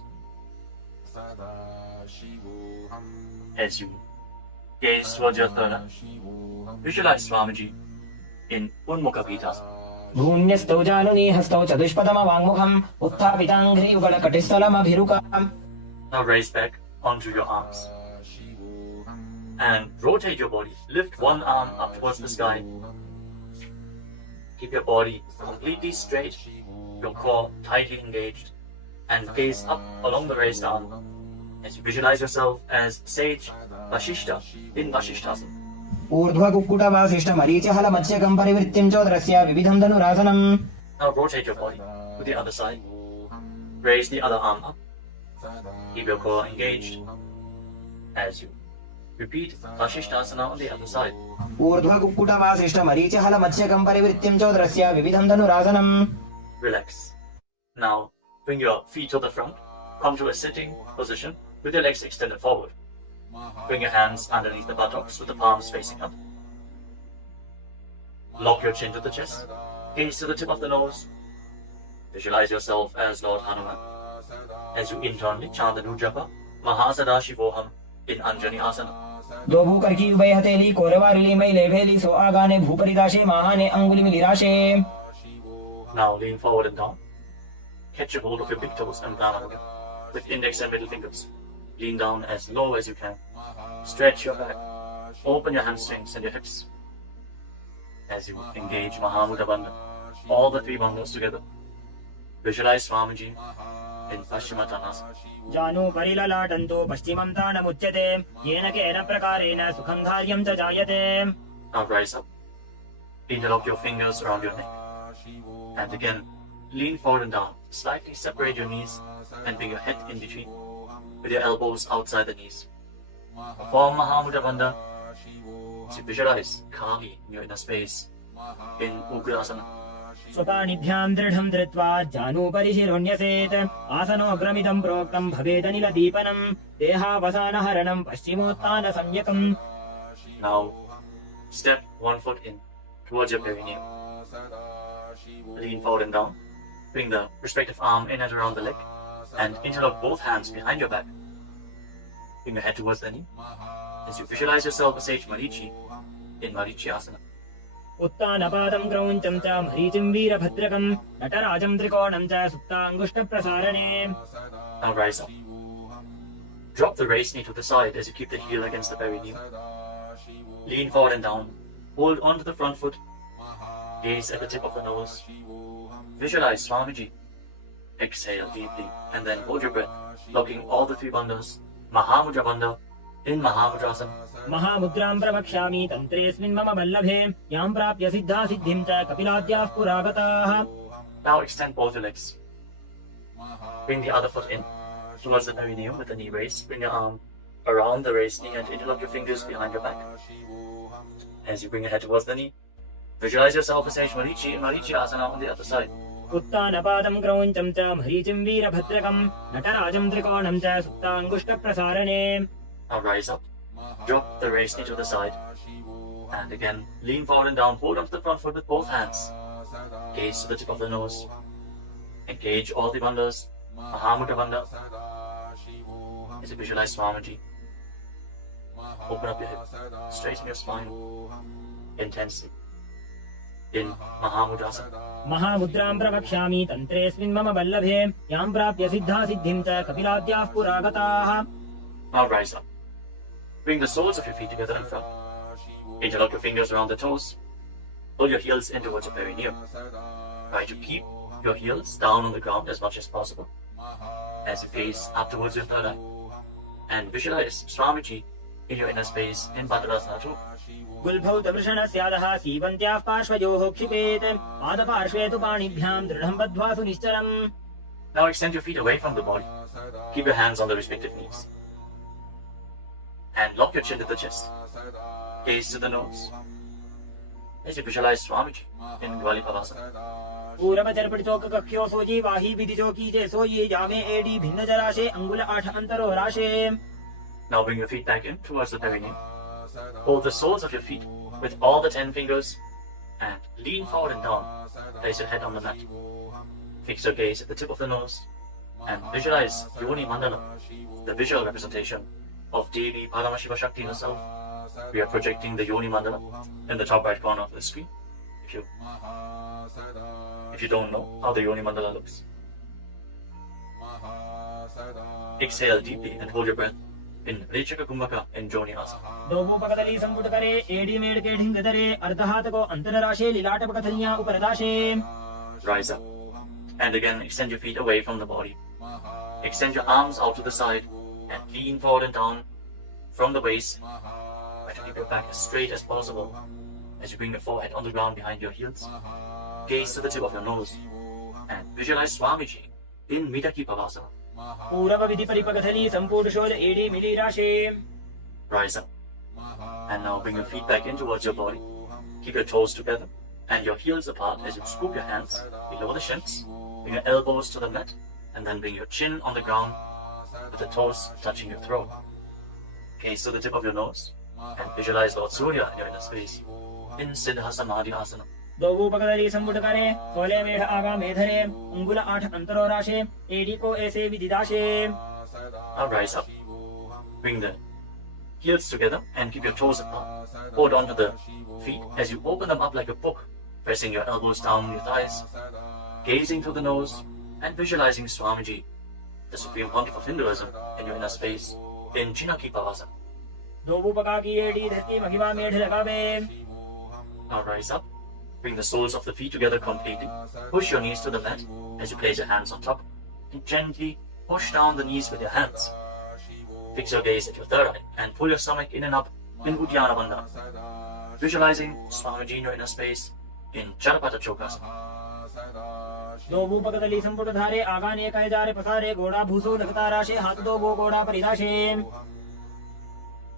As you gaze towards your third eye, visualize Swamiji in Unmukha Pitasana. भून्यस्तौ जानुनी हस्तौ चतुष्पदमवाङ्मुखम् उत्थापिताङ्घ्रियुगलकटिस्थलमभिरुकाम्. Now raise back onto your arms and rotate your body. Lift one arm up towards the sky. Keep your body completely straight, your core tightly engaged, and gaze up along the raised arm as you visualize yourself as Sage Vashishta in Vashishthasana. ऊर्ध्वकुक्कुटवासिष्ठमरीचिहलमत्स्यकम् परिवृत्तिम् चोदरस्य विविधम् धनुरासनम्. Now rotate your body to the other side. Raise the other arm up. Keep your core engaged as you repeat Vashishthasana on the other side. ऊर्ध्वकुक्कुटवासिष्ठमरीचिहलमत्स्यकम् परिवृत्तिम् चोदरस्य विविधम् धनुरासनम्. Relax. Now bring your feet to the front. Come to a sitting position with your legs extended forward. Bring your hands underneath the buttocks with the palms facing up. Lock your chin to the chest. Gaze to the tip of the nose. Visualize yourself as Lord Hanuman. As you internally chant the Nujapa, Mahasada Shivoham in Anjani Asana. दो भूकर की उभय हथेली कोरवारिली मैले भेली सो आगाने भूपरिदाशे महाने अंगुली मिलिराशे. Now lean forward and down. Catch a hold of your big toes and down again with index and middle fingers. Lean down as low as you can. Stretch your back. Open your hamstrings and your hips. As you engage Mahamudra Bandha, all the three bandhas together. Visualize Swamiji in Paschimottanasana. जानो परिललाटन्तो पश्चिमं तानमुच्यते येन केन प्रकारेण सुखं धार्यं च जायते. Now rise up. Interlock your fingers around your neck. And again, lean forward and down. Slightly separate your knees and bring your head in between with your elbows outside the knees. Perform Mahamudra Bandha. So visualize Kali in your inner space in Ugrasana. स्वपाणिभ्यां दृढं धृत्वा जानुपरि शिरोन्यसेत् आसनोऽग्रमिदं प्रोक्तं भवेदनिलदीपनं देहावसानहरणं पश्चिमोत्तानसंज्ञकम्. Now step one foot in towards your perineum. Lean forward and down. Bring the respective arm in and around the leg and interlock both hands behind your back. Bring your head towards the knee as you visualize yourself as Sage Marichi in Marichi Asana. उत्तानपादं क्रौञ्चं च मरीचिं वीरभद्रकं नटराजं त्रिकोणं च सुप्ताङ्गुष्ठप्रसारणे. Now rise up. Drop the raised knee to the side as you keep the heel against the perineum. Lean forward and down. Hold onto the front foot. Gaze at the tip of the nose. Visualize Swamiji. Exhale deeply and then hold your breath, locking all the three bandhas. Mahamudra Bandha in Mahamudrasana. महामुद्रां प्रवक्ष्यामि तन्त्रेऽस्मिन् मम वल्लभे यां प्राप्य सिद्धा सिद्धिं च कपिलाद्याः पुरागताः. Now extend both your legs. Bring the other foot in towards the perineum with the knee raised. Bring your arm around the raised knee and interlock your fingers behind your back. As you bring your head towards the knee, visualize yourself as Sage Marichi in Marichi Asana on the other side. उत्तानपादं क्रौञ्चं च मरीचिं वीरभद्रकं नटराजं त्रिकोणं च सुप्ताङ्गुष्ठप्रसारणे. Now rise up. Drop the raised knee to the side. And again, lean forward and down. Hold onto the front foot with both hands. Gaze to the tip of the nose. Engage all the bandhas. Mahamudra Bandha. As you visualize Swamiji. Open up your hip. Straighten your spine. Intensely. In Mahamudrasana. महामुद्रां प्रवक्ष्यामि तन्त्रेऽस्मिन् मम वल्लभे यां प्राप्य सिद्धा सिद्धिं च कपिलाद्याः पुरागताः. Now rise up. Bring the soles of your feet together in front. Interlock your fingers around the toes. Pull your heels in towards your perineum. Try to keep your heels down on the ground as much as possible. As you gaze up towards your third eye. And visualize Swamiji in your inner space in Bhadrasana too. गुल्भौ दवृषणस्यादः सीवन्त्याः पार्श्वयोः क्षिपेत् पादपार्श्वे तु पाणिभ्यां दृढं बद्ध्वा सुनिश्चरम्. Now extend your feet away from the body. Keep your hands on the respective knees. And lock your chin to the chest. Gaze to the nose. As you visualize Swamiji in Gvalipavasana. पूरवचर्पटिचौक कक्ष्यो sooji वाही विधिचौकी चे सोई जामे AD भिन्न जराशे अंगुल 8 अंतरो राशे. Now bring your feet back in towards the perineum. Hold the soles of your feet with all the 10 fingers and lean forward and down. place your head on the mat. Fix your gaze at the tip of the nose and visualize Yoni Mandala, the visual representation of Devi Paramashiva Shakti herself. We are projecting the Yoni Mandala in the top right corner of the screen. If you don't know how the Yoni Mandala looks. Exhale deeply and hold your breath in Rechaka Kumbhaka in Joni Asana. दोबो पकदली संपुट करे AD made के ढिंग दरे अर्धहात को अंतर राशे लीलाट पकथलियां ऊपर दाशे. Rise up and again extend your feet away from the body. Extend your arms out to the side and lean forward and down from the waist. Try to keep your back as straight as possible as you bring your forehead on the ground behind your heels. Gaze to the tip of your nose and visualize Swamiji in Midaki Pavasana. पूरव विधि परिपकथली संपूर्ण शोध एडी मिली राशे. Rise up and now bring your feet back in towards your body. Keep your toes together and your heels apart as you scoop your hands below the shins. Bring your elbows to the mat and then bring your chin on the ground with the toes touching your throat. Gaze to the tip of your nose and visualize Lord Surya in your inner space in Siddha Samadhi Asana. दोबो पकदली संपुट करे कोले मेढ़ आगा मेधरे अंगुल 8 अंतरो राशे AD को ऐसे विधि दाशे. Now rise up. Bring the heels together and keep your toes apart. Hold on to the feet as you open them up like a book, pressing your elbows down your thighs, gazing through the nose and visualizing Swamiji, the Supreme Pontiff of Hinduism, in your inner space in Chinaki Pavasana. दोबो पका की AD धरती महिमा मेढ़ लगावे. Now rise up. Bring the soles of the feet together completely. Push your knees to the mat as you place your hands on top and gently push down the knees with your hands. Fix your gaze at your third eye and pull your stomach in and up in Uddiyana Bandhana. Visualizing Swamiji in your inner space in Charapata Chokasana. दोबो पकदली संपुट धारे आगा ने कहे जारे पसारे घोड़ा भूसो लगता राशे हाथ दोबो घोड़ा परिदाशे.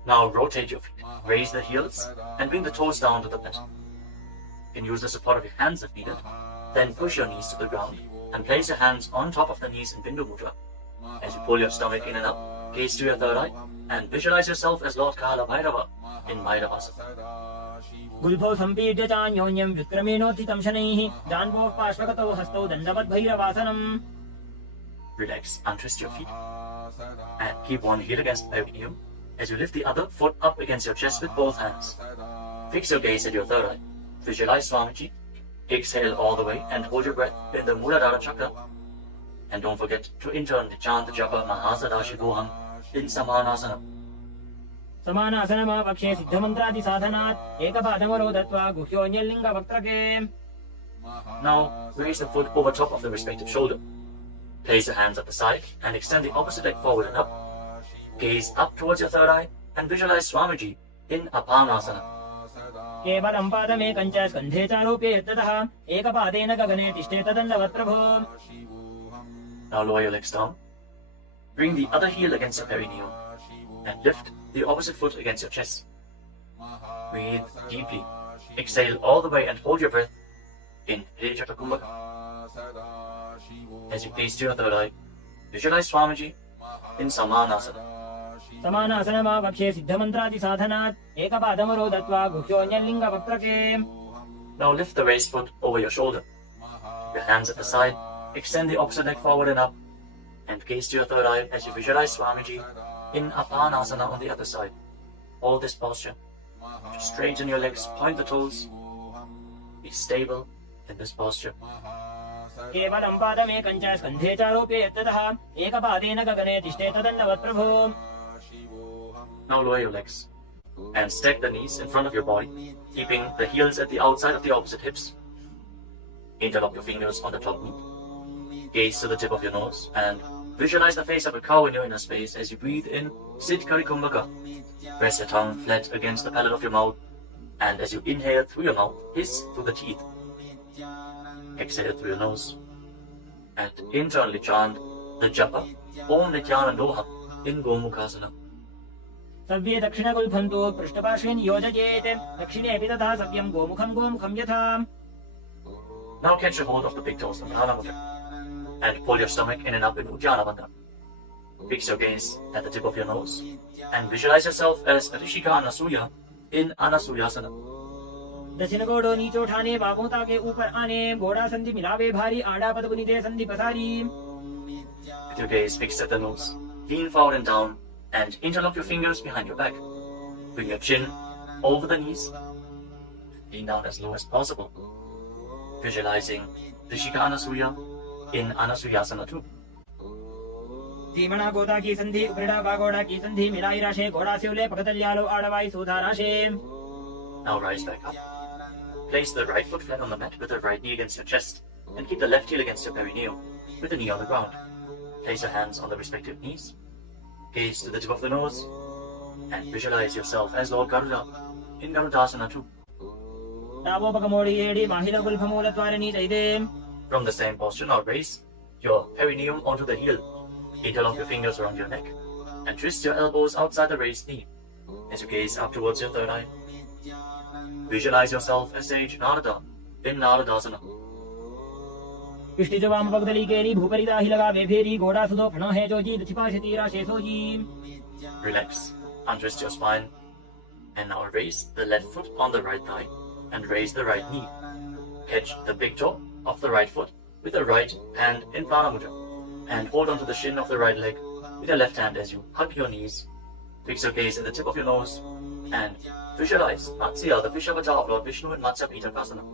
Now rotate your feet, raise the heels and bring the toes down to the mat. You can use the support of your hands if needed. Then push your knees to the ground and place your hands on top of the knees in Bindu Mudra. As you pull your stomach in and up, gaze to your third eye and visualize yourself as Lord Kala Bhairava in Bhairavasana. गुल्फो संपीड्य चान्योन्यं विक्रमेणोत्थितं शनैः जान्वोः पार्श्वगतौ हस्तौ दण्डवद् भैरवासनम्. Relax, untwist your feet and keep one heel against the perineum as you lift the other foot up against your chest with both hands. Fix your gaze at your third eye. Visualize Swamiji. Exhale all the way and hold your breath in the Muladhara chakra. And don't forget to internally chant the japa Mahasadaशिवोऽहम् in Samanasana. समानासनमा पक्षे सिद्धमन्त्रादि साधनात् एकपादमरो दत्वा गुह्योऽन्यलिङ्ग वक्त्रके. Now raise the foot over top of the respective shoulder. Place your hands at the side and extend the opposite leg forward and up. Gaze up towards your third eye and visualize Swamiji in Apanasana. केवलं पादमेकं च स्कन्धे चारोप्य यत्ततः एकपादेन गगने तिष्ठे तदण्डवत् प्रभो. Now lower your legs down. Bring the other heel against your perineum and lift the opposite foot against your chest. Breathe deeply. Exhale all the way and hold your breath in Rejaka Kumbhaka. As you gaze to your third eye, visualize Swamiji in Samanasana. समानासनमा पक्षे सिद्धमन्त्रादि साधनात् एकपादमरो दत्वा गुह्योऽन्यलिङ्ग वक्त्रके. Now lift the raised foot over your shoulder. Your hands at the side, extend the opposite leg forward and up, and gaze to your third eye as you visualize Swamiji in Apanasana on the other side. Hold this posture. Just straighten your legs, point the toes. Be stable in this posture. केवलं पादमेकं च स्कन्धे चारोप्य यत्ततः एकपादेन गगने तिष्ठे तदण्डवत् प्रभो. Now lower your legs and stack the knees in front of your body, keeping the heels at the outside of the opposite hips. Interlock your fingers on the top knee. Gaze to the tip of your nose and visualize the face of a cow in your inner space as you breathe in Siddhkari Kumbhaka. Press your tongue flat against the palate of your mouth, and as you inhale through your mouth, hiss through the teeth. Exhale through your nose and internally chant the japa Om Nithyananda Yoga in Gomukhasana. सव्ये दक्षिणगुल्फन्तो पृष्ठपार्श्वेन योजयेत् दक्षिणे अपि तथा सव्यं गोमुखं यथा. Now catch a hold of the big toes in Prana Mudra and pull your stomach in and up in Uddiyana Bandhana. Fix your gaze at the tip of your nose and visualize yourself as Rishika Anasuya in Anasuyasana. दक्षिण गोड़ो नीचे उठाने, बाहों ताके ऊपर आने, घोड़ा संधि मिलावे भारी, आड़ा पद पुनिदे संधि पसारी. With your gaze fixed at the nose, lean forward and down and interlock your fingers behind your back. Bring your chin over the knees. Lean down as low as possible. Visualizing Rishika Anasuya in Anasuyasana 2. धीमणा Goda की संधि, उपरिड़ा बागोड़ा की संधि, मिलाई राशे, घोड़ा सिवले, पकतल्यालो आड़वाई सुधा राशे. Now rise back up. Place the right foot flat on the mat with the right knee against your chest and keep the left heel against your perineum with the knee on the ground. Place your hands on the respective knees. Gaze to the tip of the nose and visualize yourself as Lord Garuda in Garudasana 2. From the same posture, now raise your perineum onto the heel. Interlock your fingers around your neck and twist your elbows outside the raised knee as you gaze up towards your third eye. Visualize yourself as sage Narada in Naradasana. पिष्टिजवाम पगदली केरी भूपरिदा ही लगा वे फेरी घोड़ा sudo फणो है जो जी छिपाशे तीरा शेषो जी. Relax, untwist your spine and now raise the left foot on the right thigh and raise the right knee. Catch the big toe of the right foot with the right hand in Prana Mudra and hold onto the shin of the right leg with your left hand as you hug your knees. Fix your gaze at the tip of your nose and visualize Matsya, the fish avatar of Lord Vishnu in Matsya Pitakasana.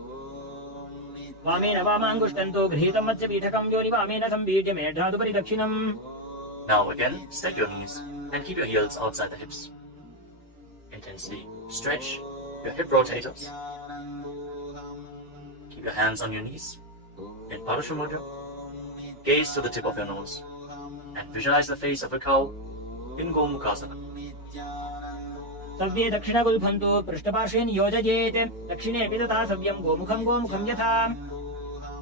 वामेन वामांगुष्टन्तो गृहीतं मत्स्य पीठकं योनि वामेन संबीड्य मेढ्रादुपरि दक्षिणम्. Now again, step your knees and keep your heels outside the hips. Intensely stretch your hip rotators. Keep your hands on your knees in Parashu Mudra. Gaze to the tip of your nose and visualize the face of a cow in Gomukhasana. सव्ये दक्षिणगुल्फन्तो पृष्ठपार्श्वेन योजयेत् दक्षिणेऽपि तथा सव्यं गोमुखं यथा.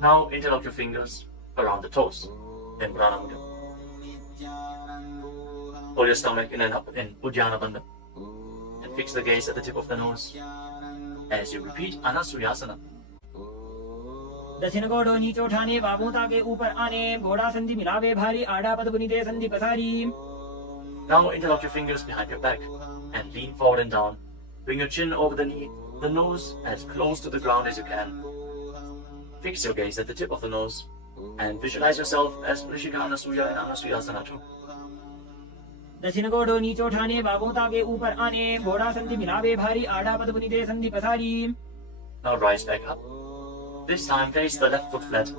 Now interlock your fingers around the toes in Prana Mudra. Pull your stomach in and up in Uddiyana Bandha and fix the gaze at the tip of the nose as you repeat Anasuyasana. दक्षिण गोड़ो नीचे उठाने, बाहों ताके ऊपर आने, घोड़ा संधि मिलावे भारी, आड़ा पद पुनिदे संधि पसारी. Now interlock your fingers behind your back and lean forward and down. Bring your chin over the knee, the nose as close to the ground as you can. Fix your gaze at the tip of the nose and visualize yourself as Rishika Anasuya in Anasuyasana 2. दक्षिण गोड़ो नीचे उठाने, बाहों ताके ऊपर आने, घोड़ा संधि मिलावे भारी, आड़ा पद पुनिदे संधि पसारी. Now rise back up. This time place the left foot flat,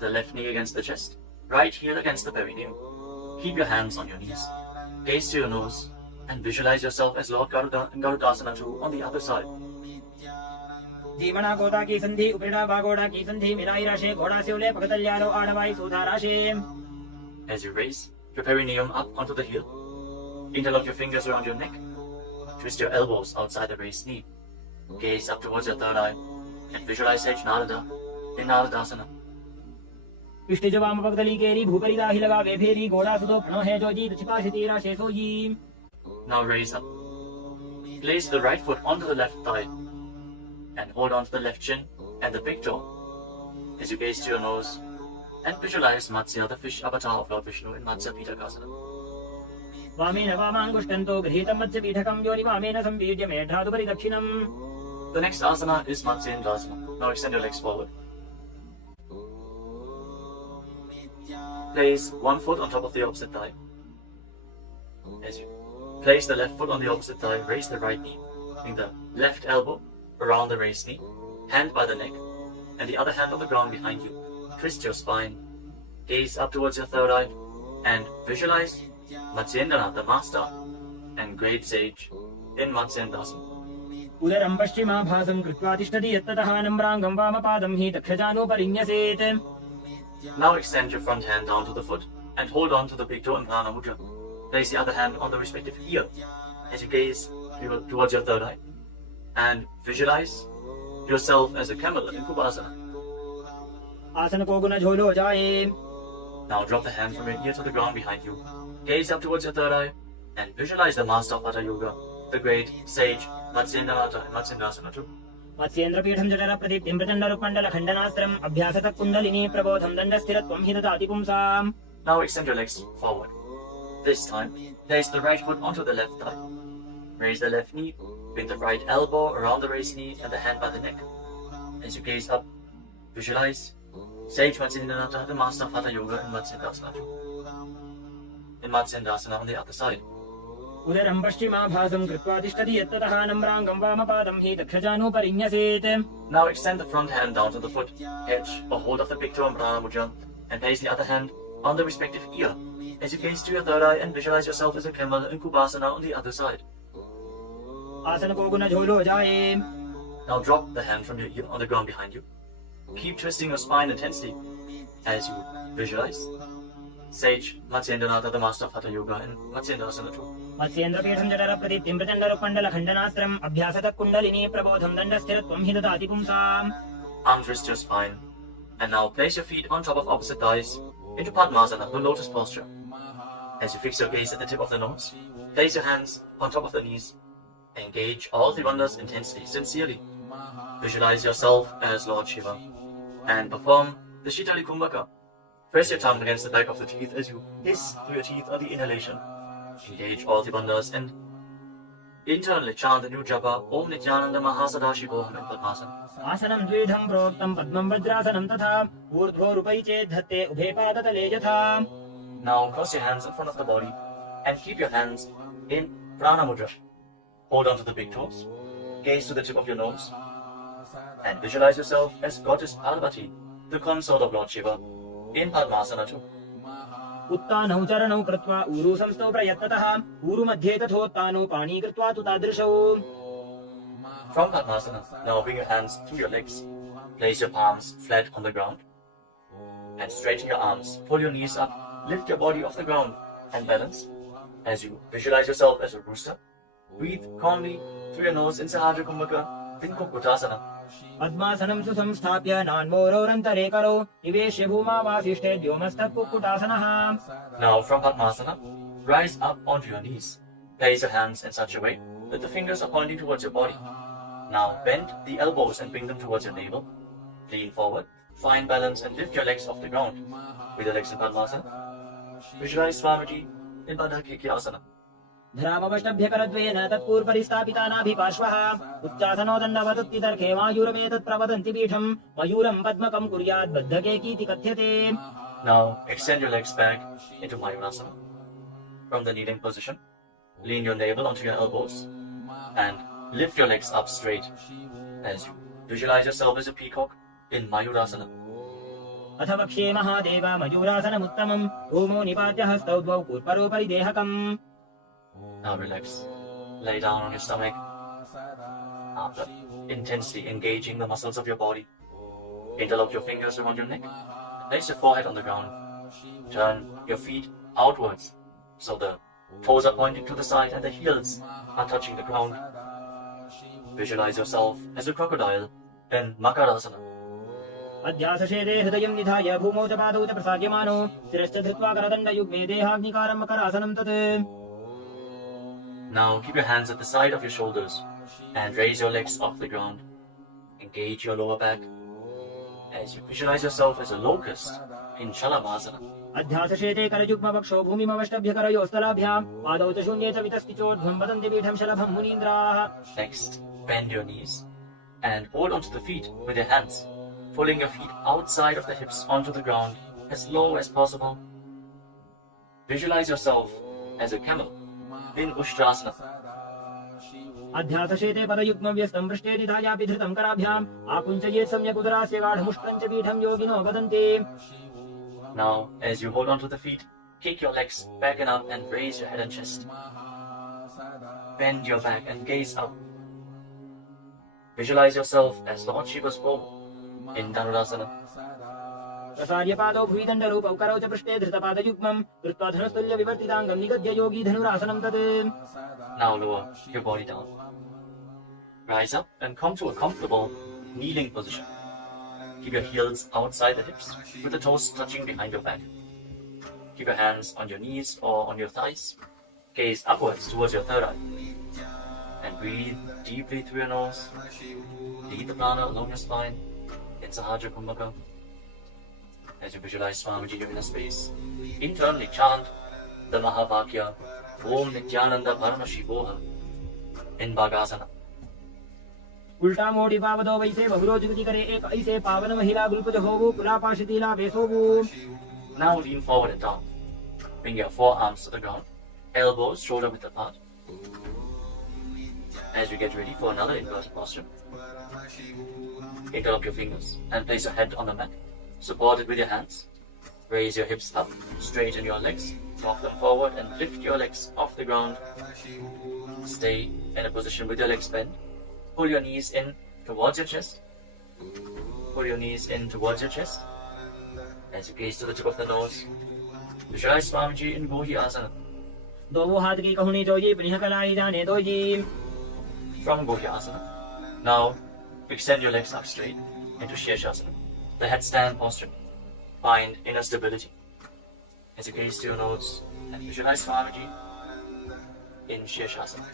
the left knee against the chest, right heel against the perineum. Keep your hands on your knees. Gaze to your nose and visualize yourself as Lord Garuda in Garudasana 2 on the other side. धीमणा Goda की संधि, उपरिड़ा बागोड़ा की संधि, मिलाई राशे, घोड़ा सिवले, पकतल्यालो आड़वाई सुधा राशे. As you raise your perineum up onto the heel, interlock your fingers around your neck, twist your elbows outside the raised knee, gaze up towards your third eye, and visualize sage Narada in Naradasana. पिष्टिजवाम पगदली केरी भूपरिदा ही लगा वे फेरी घोड़ा sudo फणो है जो जी छिपाशे तीरा शेषो जी. Now raise up. Place the right foot onto the left thigh and hold on to the left chin and the big toe as you gaze to your nose and visualize Matsya, the fish avatar of Lord Vishnu in Matsya Pitakasana. वामेन वामांगुष्टन्तो गृहीतं मत्स्य पीठकं योनि वामेन संबीड्य मेढ्रादुपरि दक्षिणम्. The next asana is Matsyendasana. Now extend your legs forward. Place one foot on top of the opposite thigh. As you place the left foot on the opposite thigh, raise the right knee. Bring the left elbow around the raised knee, hand by the neck, and the other hand on the ground behind you. Twist your spine, gaze up towards your third eye, and visualize Matsyendana, the master and great sage, in Matsyendasana. उदरं पश्चिमाभासं कृत्वा तिष्ठति यत्ततः नम्राङ्गं वामपादं हि दक्षजानोपरिन्यसेत्. Now extend your front hand down to the foot and hold on to the big toe in Prana Mudra. Place the other hand on the respective ear as you gaze towards your third eye and visualize yourself as a camel in Kubasana. आसन को गुण झोलो जाए. Now drop the hand from your ear to the ground behind you. Gaze up towards your third eye and visualize the master of Hatha Yoga, the great sage Matsyendana in Matsyendasana 2. Matsyendra पीठं जठर प्रदीप्तिं प्रचण्डरुपण्डल खण्डनास्त्रम् अभ्यासतः कुण्डलिनी प्रबोधं दण्डस्थिरत्वं हि ददाति पुंसाम्. Now extend your legs forward. This time, place the right foot onto the left thigh. raise the left knee, bring the right elbow around the raised knee and the hand by the neck. As you gaze up, visualize Sage Matsyendranatha, the master of Hatha Yoga in Matsyendasana. In Matsyendasana on the other side. उदरं पश्चिमाभासं कृत्वा तिष्ठति यत्ततः नम्राङ्गं वामपादं हि दक्षजानुपरिन्यसेत्. Now extend the front hand down to the foot edge or hold of the big toe and prana mudra and place the other hand on the respective ear as you gaze to your third eye and visualize yourself as a camel in Kubasana on the other side. आसन को गुण झोलो जाए. Now drop the hand from your ear on the ground behind you. Keep twisting your spine intensely as you visualize Sage Matsyendranatha, the master of Hatha Yoga in Matsyendasana too. मत्स्येन्द्रपीठं जठरप्रदीप्तिं प्रचण्डरुपण्डलखण्डनास्त्रम् अभ्यासतः kundalini प्रबोधं दण्डस्थिरत्वं हि ददाति पुंसाम्. Untwist your spine and now place your feet on top of opposite thighs into Padmasana, the lotus posture. As you fix your gaze at the tip of the nose, place your hands on top of the knees. Engage all the wonders intensely, sincerely. Visualize yourself as Lord Shiva and perform the Shitali Kumbhaka. Press your tongue against the back of the teeth as you hiss through your teeth on the inhalation. Engage all the bandhas and internally chant the new japa Om Nithyananda Mahasadaशिवोऽहम् in Padmasana. आसनं द्विधं प्रोक्तं पद्मं वज्रासनं तथा ऊर्ध्वोरुपैचे धत्ते उभे पादतले यथा. Now cross your hands in front of the body and keep your hands in Prana Mudra. Hold on to the big toes, gaze to the tip of your nose, and visualize yourself as Goddess Parvati, the consort of Lord Shiva, in Padmasana too. उत्तानौ चरणौ कृत्वा ऊरु संस्थौ प्रयत्नतः ऊरु मध्ये तथोत्तानौ पाणी कृत्वा तु तादृशौ. From Padmasana, now bring your hands through your legs, place your palms flat on the ground, and straighten your arms, pull your knees up, lift your body off the ground, and balance. As you visualize yourself as a rooster, breathe calmly through your nose in Sahaja Kumbhaka, in Kukutasana. पद्मासनं सुसंस्थाप्य नान्मोरोरन्तरे करौ निवेश्य भूमावासिष्ठे द्योमस्तः कुक्कुटासनः. Now from Padmasana, rise up onto your knees. Place your hands in such a way that the fingers are pointing towards your body. Now bend the elbows and bring them towards your navel. Lean forward, find balance and lift your legs off the ground. With your legs in Padmasana, visualize Swamiji in Asana. धरामवष्टभ्यकरद्वेन तत्पूर्वरिस्थापितानाभिपार्श्वः उच्चासनो दण्डवदत्तितर्खे मायूरमेतत् प्रवदन्ति पीठम् मयूरम् पद्मकम् कुर्यात् बद्धकेकीति कथ्यते. Now extend your legs back into Mayurasana. From the kneeling position, lean your navel onto your elbows and lift your legs up straight as you visualize yourself as a peacock in Mayurasana. अथ वक्ष्ये महादेव मयूरासनमुत्तमम् ओमो निपात्य हस्तौ द्वौ पूर्वरोपरि देहकम्. Now relax. Lay down on your stomach. After intensely engaging the muscles of your body, interlock your fingers around your neck. Place your forehead on the ground. Turn your feet outwards so the toes are pointing to the side and the heels are touching the ground. Visualize yourself as a crocodile in Makarasana. अध्यासशेदे हृदयं निधाय भूमौ च पादौ च प्रसार्यमानो शिरश्च धृत्वा करदण्डयुग्मे देहाग्निकारं मकरासनं तत्. Now keep your hands at the side of your shoulders and raise your legs off the ground. Engage your lower back as you visualize yourself as a locust in Shalavasana. अध्यासशेते करयुग्मवक्षो भूमिमवष्टभ्यकरयोस्तलाभ्याम् पादौ च शून्ये च वितस्तिचोर्ध्वं वदन्ति पीठं शलभं मुनीन्द्राः. Next, bend your knees and hold onto the feet with your hands, pulling your feet outside of the hips onto the ground as low as possible. Visualize yourself as a camel in Ushtrasana. अध्यासशेते परयुग्मव्यस्तं पृष्ठे निधायापि धृतं कराभ्याम् आकुञ्चयेत् सम्यक् उदरास्य गाढमुष्ट्रं च पीठं योगिनो वदन्ति. Now, as you hold onto the feet, kick your legs back and up and raise your head and chest. Bend your back and gaze up. Visualize yourself as Lord Shiva's bow in Dhanurasana. प्रसार्य पादौ भुविदण्डरूपौ करौ च पृष्ठे धृतपादयुग्मम् कृत्वा धनुस्तुल्य विवर्तिताङ्गं निगद्य योगी धनुरासनं तत्. Now lower your body down. Rise up and come to a comfortable kneeling position. Keep your heels outside the hips with the toes touching behind your back. Keep your hands on your knees or on your thighs. Gaze upwards towards your third eye. And breathe deeply through your nose. Lead the prana along your spine in Sahaja Kumbhaka. As you visualize Swamiji in a space, internally chant the Mahavakya Om Nithyananda Paramashivam. in Bhagasana. उल्टा मोटी पावदो वैसे बहुरो जुगति करे एक ऐसे पावन महिला गुलपुज होवु पुलापाशितीला वेसोवु. Now lean forward and down. Bring your forearms to the ground, elbows shoulder width apart. As you get ready for another inverted posture, interlock your fingers and place your head on the mat. Support it with your hands. Raise your hips up, straighten your legs, walk them forward and lift your legs off the ground. Stay in a position with your legs bent. Pull your knees in towards your chest. Pull your knees in towards your chest. As you gaze to the tip of the nose, visualize Swamiji in Gohi Asana. दो हाथ की कहुनी जोजी प्रिय कलाई जाने दो जी. From Gohi Asana, now extend your legs up straight into Shashtanga, the headstand posture. Find inner stability. As you gaze to your nose and visualize Swamiji in Shashtanga.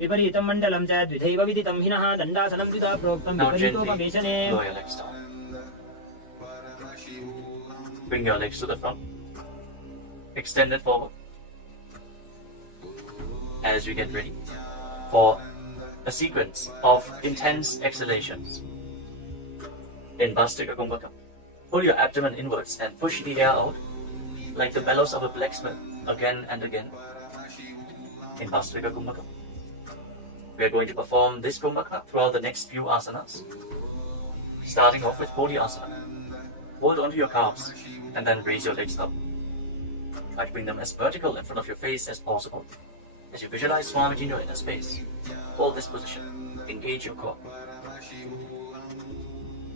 विपरीतं मण्डलं च द्विधैव विदितं हिनः दण्डासनं द्विधा प्रोक्तं Now gently विपरीतोपवेशने. lower your legs down. Bring your legs to the front. Extend it forward. As we get ready for a sequence of intense exhalations. In Bhastika Kumbhaka, pull your abdomen inwards and push the air out like the bellows of a blacksmith again and again. In Bhastika Kumbhaka, we are going to perform this Kumbhaka throughout the next few asanas. Starting off with Bodhi Asana. Hold onto your calves and then raise your legs up. Try to bring them as vertical in front of your face as possible. As you visualize Swamiji in your inner space, hold this position. Engage your core.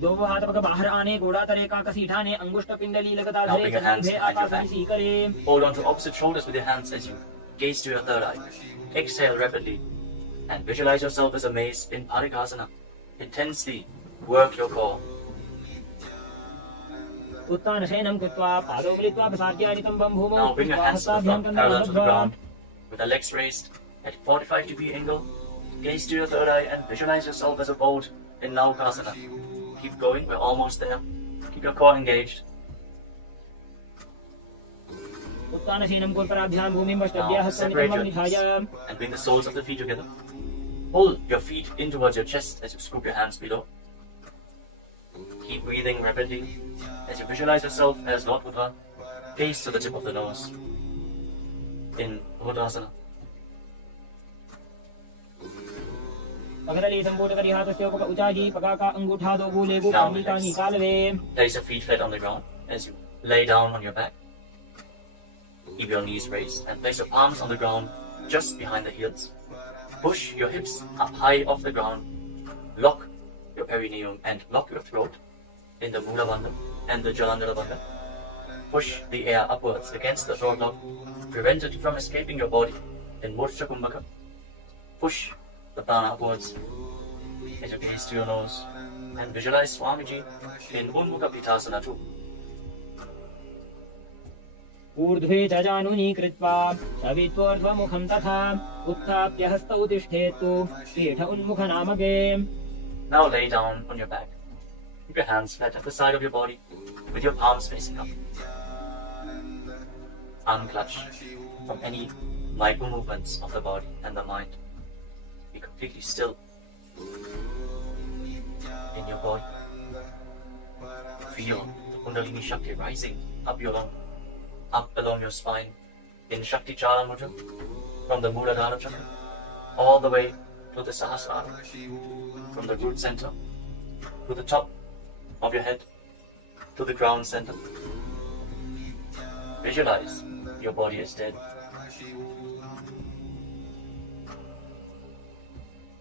दो हाथ पग बाहर आने गोड़ा तरे का कसी ठाने अंगुष्ठ पिंडली लगातार Now धरे bring your hands Chandra behind your Akash back. में सी करे. Hold on to opposite shoulders with your hands as you gaze to your third eye. Exhale rapidly and visualize yourself as a mace in Parikasana. Intensely work your core. उत्तान शयनं कृत्वा पादौ मिलित्वा प्रसार्यादितं बं भूमौ Now bring your hands to the front, parallel to the ground, with the legs raised at 45-degree angle. Gaze to your third eye and visualize yourself as a boat in Naukasana. Keep going, we're almost there. Keep your core engaged. उत्तान शयनं कुर्पराभ्यां भूमिं वष्टभ्यः Now separate हस्तनिकं your निधाय. knees and bring the soles of the feet together. Pull your feet in towards your chest as you scoop your hands below. Keep breathing rapidly as you visualize yourself as Lord Buddha. Gaze to the tip of the nose in Buddhasana. पगदली संपूट करी हाथस्य उपक उचाजी पगाका अंगूठा दो गूले गु Now कर्णिका relax. निकालवे. Place your feet flat on the ground as you lay down on your back. Keep your knees raised and place your palms on the ground just behind the heels. Push your hips up high off the ground. Lock your perineum and lock your throat in the Mula Bandha and the Jalandhara Bandha. Push the air upwards against the throat lock. Prevent it from escaping your body in Murcha Kumbhaka. Push the prana upwards as you gaze to your nose and visualize Swamiji in Unmukha Pitasana too. ऊर्ध्वे च जानुनी कृत्वा शवित्वोर्ध्वमुखं तथा उत्थाप्य हस्तौ तिष्ठेतु पीठ उन्मुखनामके. Now lay down on your back. Keep your hands flat at the side of your body with your palms facing up. Unclutch from any micro movements of the body and the mind. Be completely still in your body. Feel the Kundalini Shakti rising up along your spine in Shakti Chala Mudra from the Muladhara Chakra all the way to the Sahasrara, from the root center to the top of your head to the ground center. Visualize your body is dead.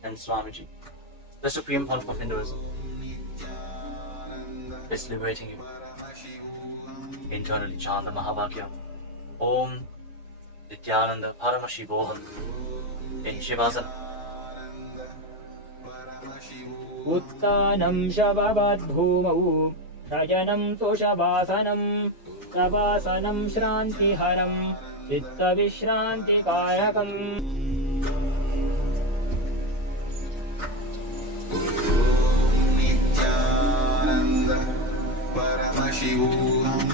And Swamiji, the Supreme Pontiff of Hinduism, is liberating you. Internally chant the Mahabhagya. Om Nithyananda Paramashivam in Shivasana. उत्तानं शववद्भूमौ शयनं सुशवासनं शवासनं श्रान्तिहरं चित्तविश्रान्तिकारकम्. Nithyananda Paramashivam.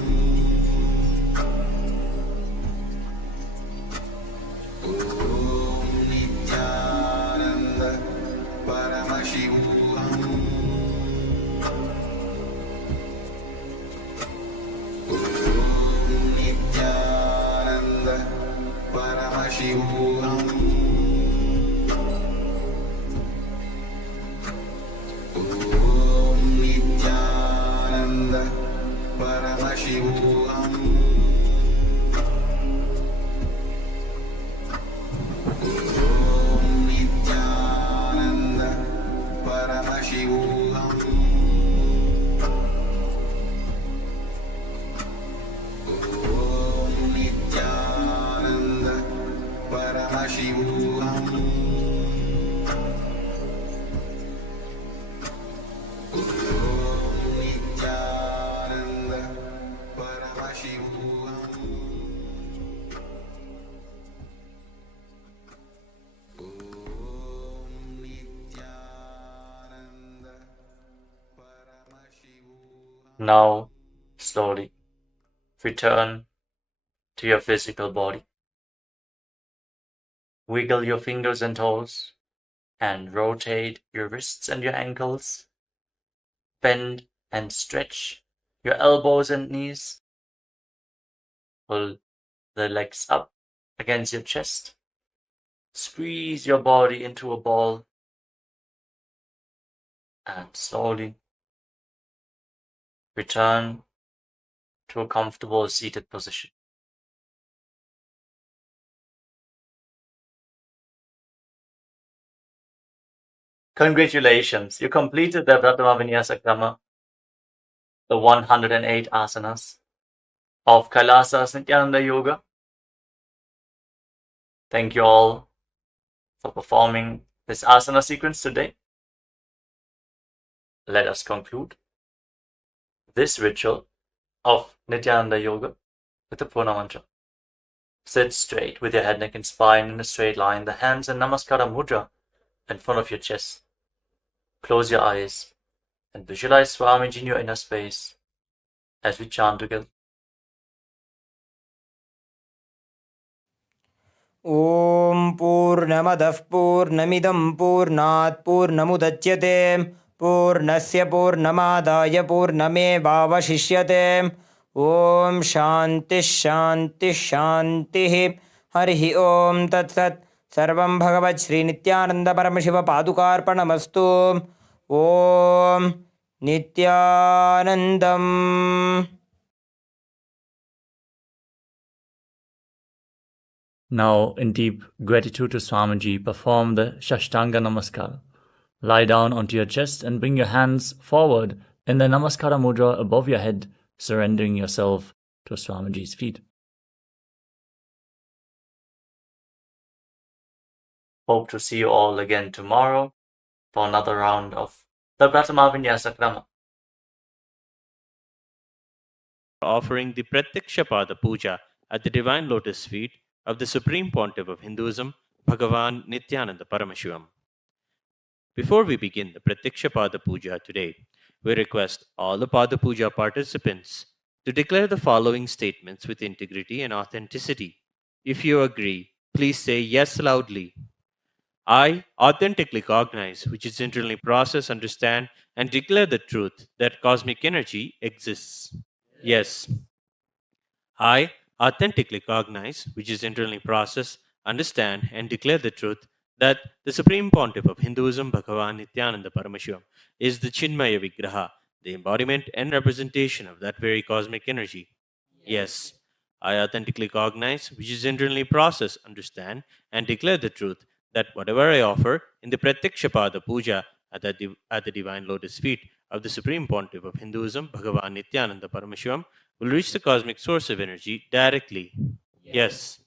Now, slowly return to your physical body. Wiggle your fingers and toes and rotate your wrists and your ankles. Bend and stretch your elbows and knees. Pull the legs up against your chest. Squeeze your body into a ball and slowly return to a comfortable seated position. Congratulations, you completed the Prathama Vinyasa Krama, the 108 asanas of KAILASA's Nithyananda Yoga. Thank you all for performing this asana sequence today. Let us conclude this ritual of Nithyananda Yoga with the Purna Mantra. Sit straight with your head, neck and spine in a straight line, the hands in Namaskara Mudra in front of your chest. Close your eyes and visualize Swamiji in your inner space as we chant together. ॐ पूर्णमदः पूर्णमिदं पूर्णात् पूर्णमुदच्यते पूर्णस्य पूर्णमादाय पूर्णमेवावशिष्यते ॐ शान्तिः शान्तिः शान्तिः हरिः ॐ तत्सत् सर्वं भगवत् श्रीनित्यानन्द परमशिव पादुकार्पणमस्तु ॐ नित्यानन्दम्. Now, in deep gratitude to Swamiji, perform the Shashtanga Namaskara. Lie down onto your chest and bring your hands forward in the Namaskara Mudra above your head, surrendering yourself to Swamiji's feet. Hope to see you all again tomorrow for another round of the Prathama Vinyasa Krama. Offering the Pratyakshapada Puja at the Divine Lotus Feet of the Supreme Pontiff of Hinduism, Bhagavan Nithyananda Paramashivам. Before we begin the Pratyakshapada Puja today, we request all the Pada Puja participants to declare the following statements with integrity and authenticity. If you agree, please say yes loudly. I authentically cognize, which is internally process, understand, and declare the truth that cosmic energy exists. Yes. I authentically cognize, which is internally process, understand, and declare the truth that the Supreme Pontiff of Hinduism, Bhagavan Nithyananda Paramashivam, is the Chinmaya Vigraha, the embodiment and representation of that very cosmic energy. Yes. I authentically cognize, which is internally process, understand, and declare the truth that whatever I offer in the Pratyakshapada Puja at the Divine Lotus Feet of the Supreme Pontiff of Hinduism, Bhagavan Nithyananda Paramashivam, will reach the cosmic source of energy directly. Yes.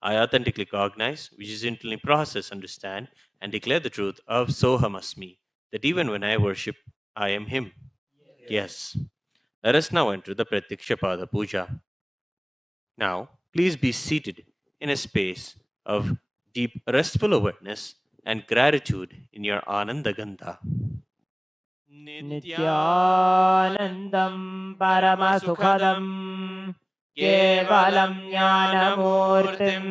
I authentically cognize, which is internally process, understand, and declare the truth of Soham Asmi, that even when I worship, I am Him. Yes. Let us now enter the Pratyakshapada Puja. Now, please be seated in a space of deep restful awareness and gratitude in your Ananda Gandha. Nithyanandam Paramasukhadam Kevalam Jnanamurtim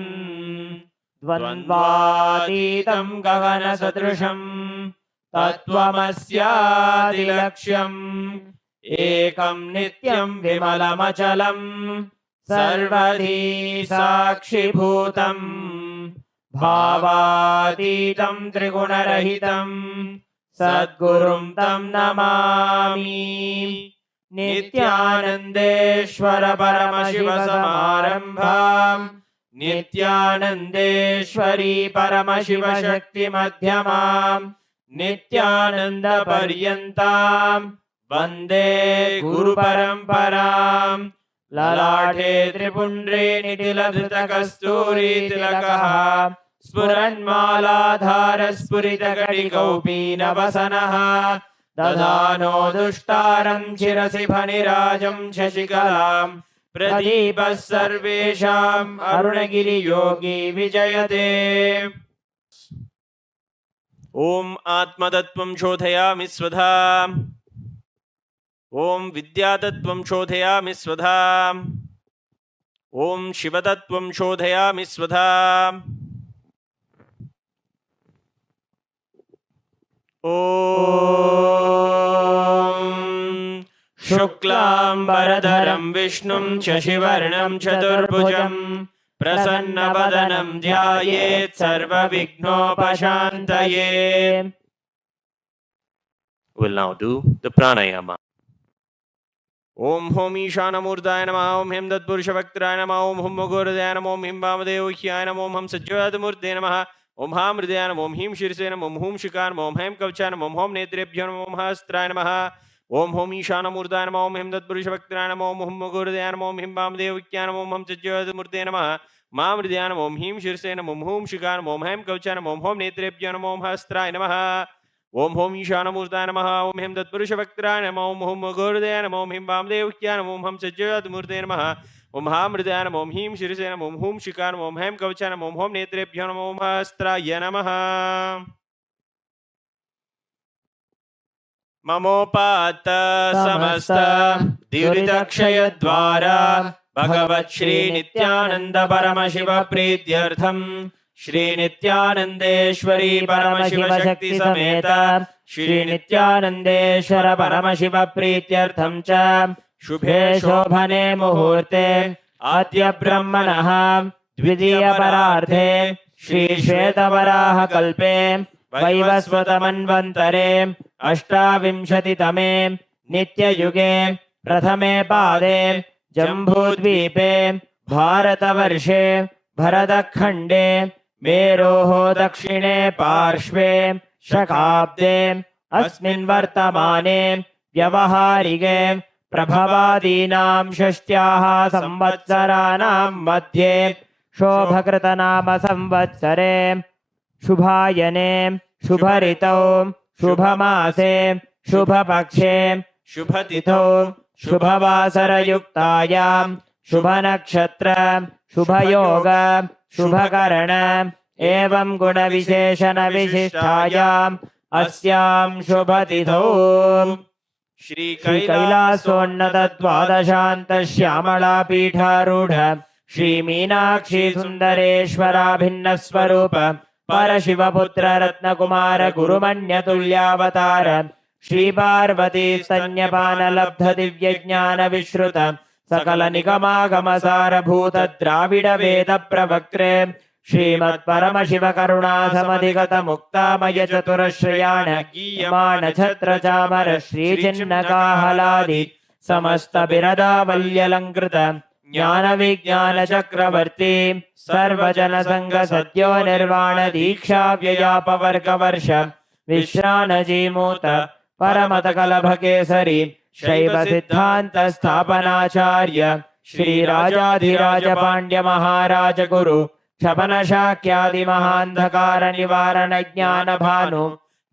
Dvandvatitam Gagana Sadrusham Tattvamasyadilaksham Ekam Nityam Vimalamachalam Sarvadhi Sakshibhutam Bhavatitam Trigunarahitam Sadgurum Tam Namami Nithyanandeshwara Paramashiva Samarambham Nithyanandeshwari Paramashiva Shakti Madhyamam Nithyananda Paryantam Vande Guru Paramparam ललाटे त्रिपुण्ड्रे निटिलधृतकस्तूरीतिलकः स्फुरन्मालाधारस्फुरितकटिकौपीनवसनः दधानो दुष्टारं शिरसि फणिराजं शशिकलां प्रदीपः सर्वेषाम् अरुणगिरियोगी विजयते। ॐ आत्मतत्त्वं शोधयामि स्वधा। ॐ विद्यातत्त्वं शोधयामि स्वधा। ॐ शिवतत्त्वं शोधयामि स्वधा। ॐ शुक्लाम्बरधरं विष्णुं शशिवर्णं चतुर्भुजं प्रसन्नवदनं ध्यायेत् सर्वविघ्नोपशान्तये। We'll now do the pranayama. ओम होम ईशानमूर्ताय नमः। ओम हिम तत्पुरुषवक्त्राय नमः। ओम हुम मुगुरुदाय नमः। ओम हिम वामदेवह्याय नमः। ओम हम सज्जोतमूर्ते नमः। ओम हां हृदयाय नमः। ओम ह्रीं शीर्षे नमः। ओम हूं शिखाय नमः। ओम हैं कवचाय नमः। ओम होम नेत्रेभ्यो नमः। ओम हस्त्राय नमः। ओम होम ईशानमूर्ताय नमः। ओम हिम तत्पुरुषवक्त्राय नमः। ओम हुम मुगुरुदाय नमः। ओम हिम वामदेवह्याय नमः। ओम हम सज्जोतमूर्ते नमः। मां हृदयाय नमः। ओम ह्रीं शीर्षे नमः। ओम हूं शिखाय नमः। ओम हैं कवचाय नमः। ओम होम नेत्रेभ्यो नमः। ओम हस्त्राय नमः। ओम होम ईशानमूर्ताय नमः। ओम हिम तत्पुरुषवक्त्राय नमः। ओम हुम मुगुरुदाय नमः। ओम हिम वामदेवह्याय नमः। ओम हम सज्जोतमूर्ते नमः। ओम हां हृदयाय नमः। ओम ह्रीं शीर्षे नमः। ओम हूं शिखाय नमः। ओम हैं कवचाय नमः। ओम होम नेत्रेभ्यो नमः। ओम हस्त्राय नमः। ममोपात समस्त दुरितक्षयद्वारा भगवत् श्री नित्यानंद परमशिव प्रीत्यर्थम श्री नित्यानंदेश्वरी परमशिव शक्ति समेत श्री नित्यानंदेश्वर परमशिव प्रीत्यर्थम च शुभे शोभने मुहूर्ते आद्य ब्रह्मणः द्वितीय परार्धे श्री श्वेतवराह कल्पे वैवस्वतमन्वन्तरे अष्टाविंशतितमे नित्ययुगे प्रथमे पादे जम्बूद्वीपे भारतवर्षे भरतखण्डे मेरोः दक्षिणे पार्श्वे शकाब्दे अस्मिन् वर्तमाने व्यवहारिके प्रभवादीनां षष्ट्याः संवत्सराणां मध्ये शोभकृतनाम संवत्सरे शुभायने शुभऋतौ शुभमासे शुभपक्षे शुभतिथौ शुभवासरयुक्तायां शुभनक्षत्र शुभयोग शुभकरण एवं गुणविशेषण विशिष्टायाम् अस्यां शुभतिथौ श्री कैलासोन्नत द्वादशान्त श्यामला पीठारूढ़ श्री मीनाक्षी सुंदरेश्वराभिन्न स्वरूप परशिवपुत्र रत्नकुमार गुरुमन्यतुल्यावतार श्री पार्वती स्तन्यपान लब्ध दिव्य ज्ञान विश्रुत सकल निगमागम सारभूत द्राविड वेद प्रवक्त्रे श्रीमत् परमशिव करुणा समधिगत मुक्तामय चतुरश्रयाण गीयमाण छत्र चामर श्री चिन्नकाहलादि समस्त बिरदावल्यलंकृत ज्ञान विज्ञान चक्रवर्ती सर्वजन संग सद्यो निर्वाण दीक्षा व्ययापवर्ग वर्ष विश्रान जीमूत परमत कलभ केसरी शैव सिद्धांत स्थापनाचार्य श्री राजाधिराज पांड्य महाराज गुरु क्षपन शाक्यादि महांधकार निवारण ज्ञान भानु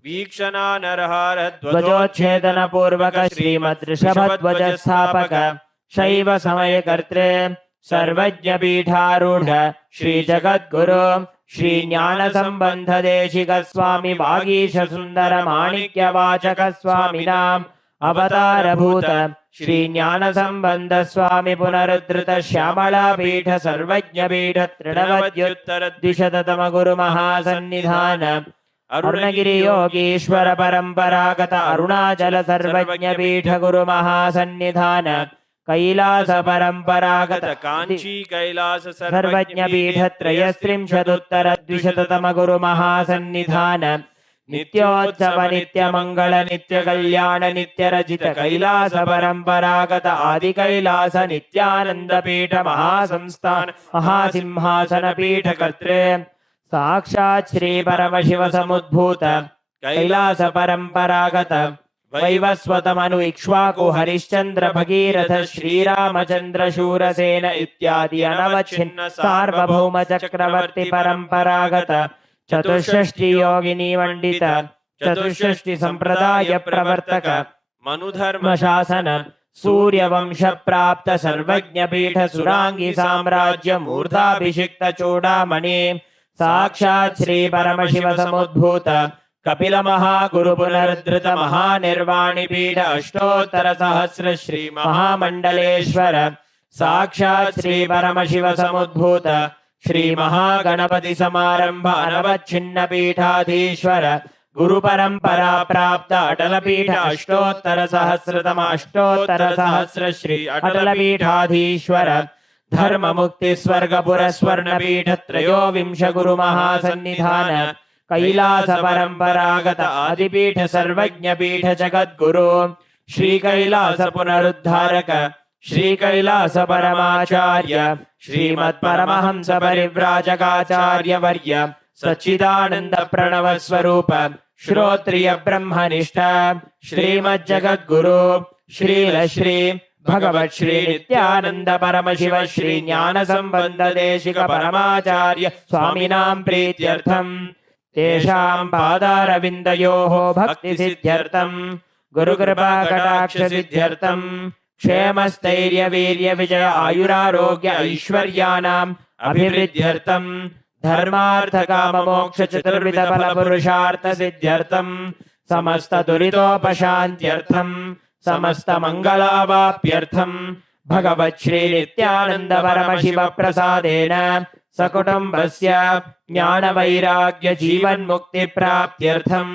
वीक्षणा नरहार ध्वजोच्छेदन पूर्वक श्रीमद् ऋषभध्वज स्थापक शैव समय कर्त्रे सर्वज्ञ पीठारूढ़ श्री जगद्गुरु श्री ज्ञान संबंध देशिक स्वामी वागीश सुंदर माणिक्य वाचक स्वामिनाम अवतार भूत श्री ज्ञान संबंध स्वामी पुनरुद्धृत श्यामला पीठ सर्वज्ञ पीठ तृणवद्युत्तर द्विशततम गुरु महासन्निधान अरुणगिरि योगीश्वर परंपरागत अरुणाचल सर्वज्ञ पीठ गुरु महासन्निधान कैलास परंपरागत कांची कैलास सर्वज्ञ पीठ त्रयस्त्रिंशदुत्तर द्विशततम गुरु महासन्निधान नित्योत्सव नित्य मंगल नित्य कल्याण नित्य रचित कैलास परंपरागत आदि कैलास नित्यानंद पीठ महासंस्थान महासिंहासन पीठ कर्त्रे साक्षात् श्री परमशिव समुद्भूत कैलास परंपरागत वैवस्वतमनु इक्ष्वाकु हरिश्चन्द्र भगीरथ श्रीरामचन्द्र शूरसेन इत्यादि अनवच्छिन्न सार्वभौम चक्रवर्ति परम्परागत चतुष्षष्टि योगिनी मंडित चतुष्षष्टि संप्रदाय प्रवर्तक मनुधर्म शासन सूर्यवंश प्राप्त सर्वज्ञ पीठ सुरांगी साम्राज्य मूर्धाभिषिक्त चूड़ामणि साक्षात् श्री परमशिव समुद्भूत कपिल महागुरु पुनरुद्धृत महानिर्वाणि पीठ अष्टोत्तर सहस्र श्री महामंडलेश्वर साक्षात् श्री परमशिव समुद्भूत श्री महागणपति समारंभ अनवच्छिन्न पीठाधीश्वर गुरु परंपरा प्राप्त अटल पीठ अष्टोत्तर सहस्र श्री अटल पीठाधीश्वर धर्म मुक्ति स्वर्ग पुरस्वर्ण पीठ त्रयोविंश गुरु महासन्निधान कैलास परंपरागत आदिपीठ सर्वज्ञ पीठ जगद्गुरु श्री कैलास पुनरुद्धारक श्री कैलास परमाचार्य श्रीमत् परमहंस परिव्राजकाचार्य वर्य सच्चिदानंद प्रणव स्वरूप श्रोत्रिय ब्रह्मनिष्ठ श्रीमत् जगद्गुरु श्रील श्री भगवत् श्री नित्यानंद परमशिव श्री ज्ञान संबंध देशिक परमाचार्य स्वामिनां प्रीत्यर्थम तेषां पादारविन्दयोः भक्ति सिद्ध्यर्थम गुरुकृपा कटाक्ष सिद्ध्यर्थम क्षेमस्थैर्य वीर्य विजय आयुरारोग्य ऐश्वर्याणाम् अभिवृद्ध्यर्थम धर्मार्थ काम मोक्ष चतुर्विध फल पुरुषार्थ सिद्ध्यर्थम समस्त दुरितोपशान्त्यर्थम समस्त मंगलावाप्यर्थम भगवत् श्री नित्यानंद परमशिव प्रसादेन सकुटुम्बस्य ज्ञान वैराग्य जीवन मुक्ति प्राप्त्यर्थम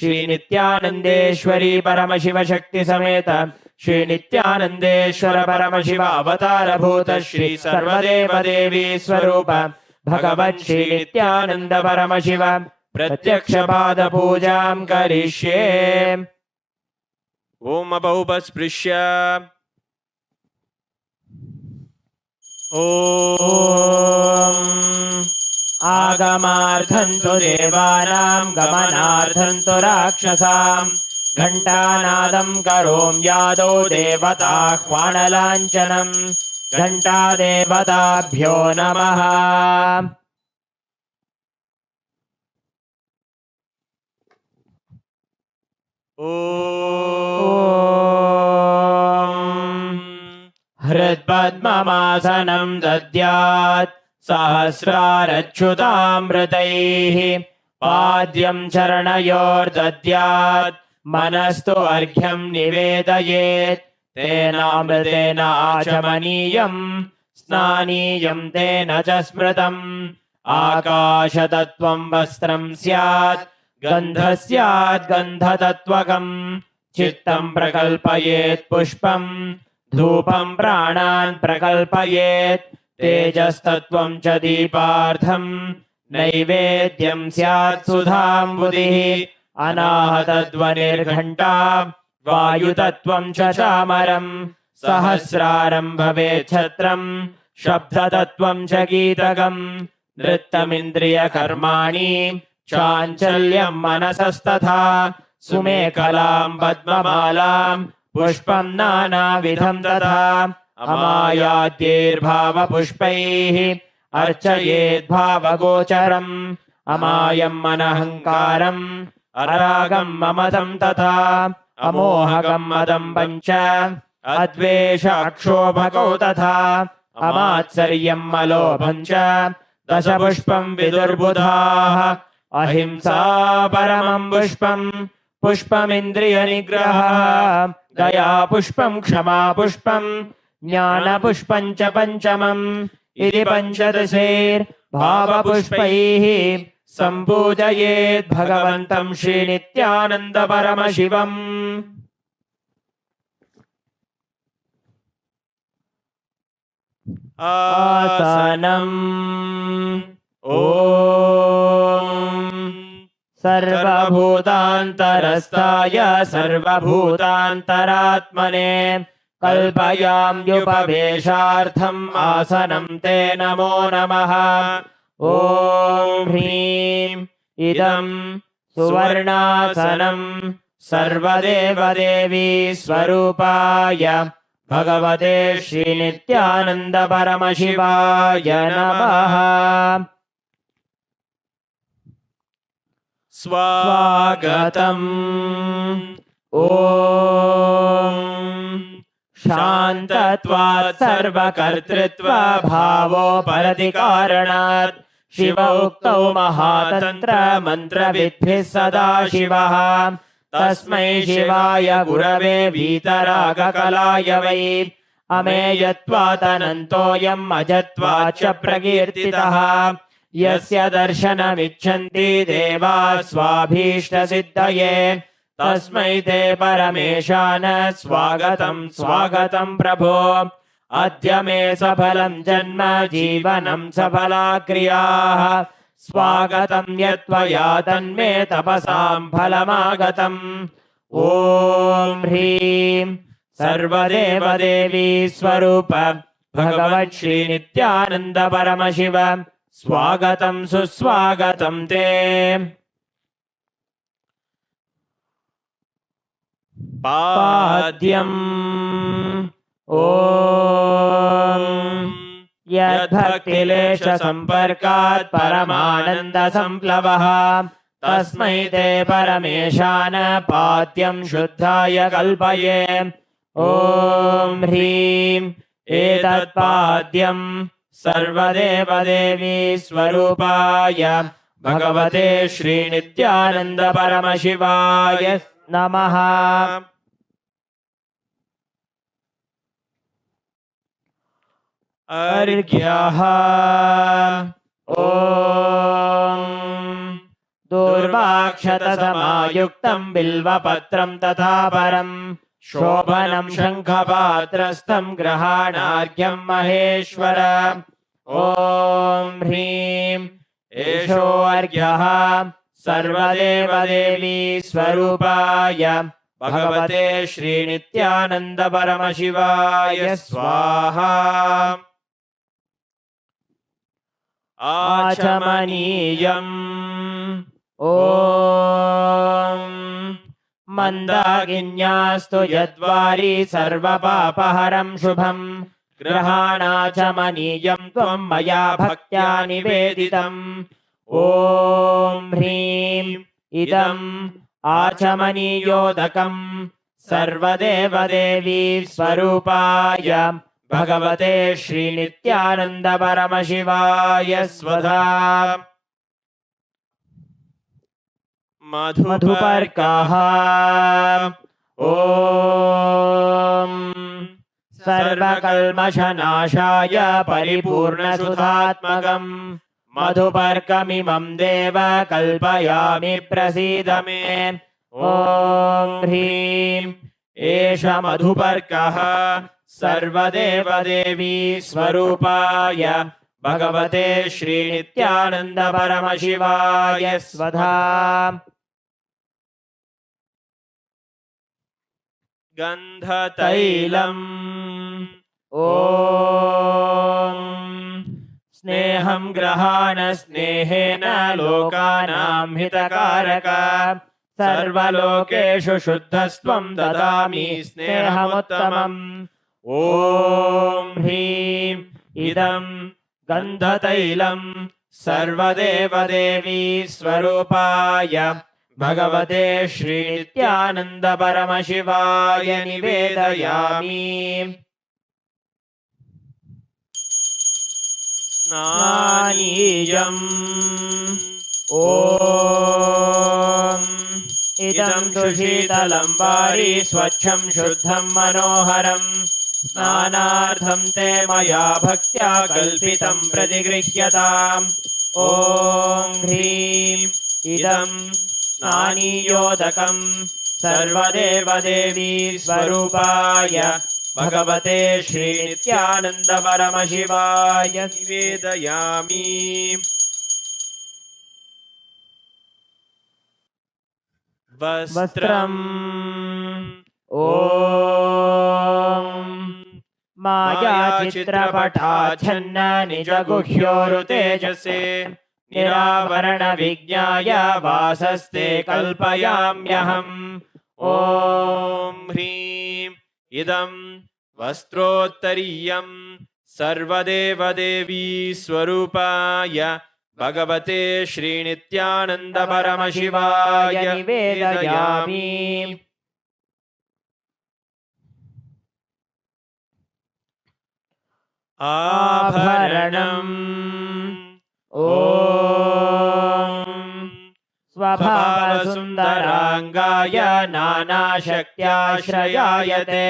श्री नित्यानंदेश्वरी परमशिव शक्ति समेत श्री नित्यानंदेश्वर परमशिव अवतार भूत श्री सर्वदेव देवी स्वरूप भगवन् श्री नित्यानंद परमशिव प्रत्यक्ष पाद पूजां करिष्ये। ओम अबौपस्पृश्य ओम आगमार्थं तु देवानां गमनार्थं तु राक्षसां घंटानादं करोम्यादौ देवताह्वानलाञ्छनं घंटादेवताभ्यो नमः। हृत्पद्ममासनं दद्यात् सहस्रारच्युतामृतैः पाद्यं चरणयोर्दद्यात् मनस्तु अर्घ्यं निवेदयेत् तेनामृतेन आचमनीयं स्नानीयं तेन च स्मृतम् आकाशतत्त्वं वस्त्रं स्यात् गन्धः स्यात् गन्धतत्त्वकम् चित्तं प्रकल्पयेत् पुष्पं धूपं प्राणान् प्रकल्पयेत् तेजस्तत्त्वं च दीपार्थं नैवेद्यं स्यात् सुधाम्बुधिः अनाहतध्वनिर्घण्टा वायुतत्त्वं च चामरं सहस्रारं भवेत् छत्रं शब्दतत्त्वं च गीतकं नृत्तमिन्द्रियकर्माणि चाञ्चल्यं मनसस्तथा सुमेखलां पद्ममालां पुष्पं नानाविधं तथा अमायाद्यैर्भावपुष्पैः अर्चयेद् भावगोचरम् अमायं अनहङ्कारम् अरागं ममतं तथा अमोहगं मदं पञ्च अद्वेष अक्षोभकौ तथा अमात्सर्यं मलोभं च दशपुष्पं विदुर्बुधाः अहिंसा परमं पुष्पं पुष्पमिन्द्रियनिग्रहः दया पुष्पं क्षमा पुष्पं ज्ञानपुष्पं च पञ्चमम् इति पञ्चदशैर्भावपुष्पैः सम्पूजयेत् भगवन्तं श्रीनित्यानन्द परमशिवम्। आसनम् ॐ सर्वभूतान्तरस्थाय सर्वभूतान्तरात्मने कल्पयाम्युपवेशार्थम् आसनं ते नमो नमः। ॐ ह्रीं इदं सुवर्णासनं सर्वदेवदेवी स्वरूपाय भगवते श्रीनित्यानन्द परमशिवाय नमः। स्वागतम्। ॐ शान्तत्वात् सर्वकर्तृत्व भावोपरतिकारणात् शिव उक्तौ महातन्त्र मन्त्रविद्भिः सदा शिवः। तस्मै शिवाय गुरवे वीतरागकलाय वै अमेयत्वादनन्तोऽयम् अजत्वाच्च प्रकीर्तितः। यस्य दर्शनमिच्छन्ति देवाः स्वाभीष्टसिद्धये तस्मै ते परमेशान स्वागतं स्वागतं प्रभो। अद्य मे सफलं जन्म जीवनं सफला क्रियाः स्वागतं यत्त्वया तन्मे तपसां फलमागतम्। ॐ ह्रीं सर्वदेवदेवी स्वरूप भगवत् श्रीनित्यानन्द परमशिव स्वागतं सुस्वागतं ते। पाद्यम्। ॐ यद्भक्तिलेशसम्पर्कात् परमानन्दसंप्लवः तस्मै ते परमेशान पाद्यं शुद्धाय कल्पये। ॐ ह्रीं एतत्पाद्यं सर्वदेवदेवी स्वरूपाय भगवते श्रीनित्यानन्द परमशिवाय नमः। अर्घ्यः। ॐ दूर्वाक्षतसमायुक्तं बिल्वपत्रं तथा परं शोभनं शङ्खपात्रस्थं ग्रहाणार्घ्यं महेश्वर। ॐ ह्रीं एषोऽर्घ्यः सर्वदेवदेवी स्वरूपाय भगवते श्रीनित्यानन्द परमशिवाय स्वाहा। आचमनीयम्। ॐ मन्दाकिन्यास्तु यद्वारी सर्वपापहरं शुभं ग्रहाणाचमनीयं त्वं मया भक्त्या निवेदितम्। ॐ ह्रीं इदम् आचमनीयोदकम् सर्वदेवदेवी स्वरूपाय भगवते श्रीनित्यानन्द परमशिवाय स्वधा। मधुपर्कः। ॐ सर्वकल्मषनाशाय परिपूर्णसुधात्मकम् मधुपर्कमिमं देव कल्पयामि प्रसीद मे। ॐ ह्रीं एष मधुपर्कः सर्वदेवदेवी स्वरूपाय भगवते श्रीनित्यानन्द परमशिवाय स्वधा। गन्धतैलम्। ॐ स्नेहं ग्रहाण स्नेहेन लोकानां हितकारक सर्वलोकेषु शुद्धस्त्वं ददामि स्नेहमुत्तमम्। ॐ ह्रीं इदं गन्धतैलं सर्वदेवदेवी स्वरूपाय भगवते श्रीनित्यानन्द परमशिवाय निवेदयामि। स्नानीयम्। ॐ इदं तु शीतलं वारी स्वच्छं शुद्धं मनोहरम् स्नानार्थं ते मया भक्त्या कल्पितं प्रतिगृह्यताम्। ॐ ह्रीं इदं स्नानीयोदकं सर्वदेवदेवी स्वरूपाय भगवते श्रीनित्यानन्द परमशिवाय निवेदयामि। वस्त्रम्। ॐ मायाचित्रपटाच्छन्न निजगुह्योरुतेजसे निरावरणविज्ञाय वासस्ते कल्पयाम्यहम्। ॐ ह्रीं इदं वस्त्रोत्तरीयं सर्वदेवदेवी स्वरूपाय भगवते श्रीनित्यानन्द परमशिवाय निवेदयामि। आभरणम् ॐ स्वभावसुन्दराङ्गाय नानाशक्त्याश्रयायते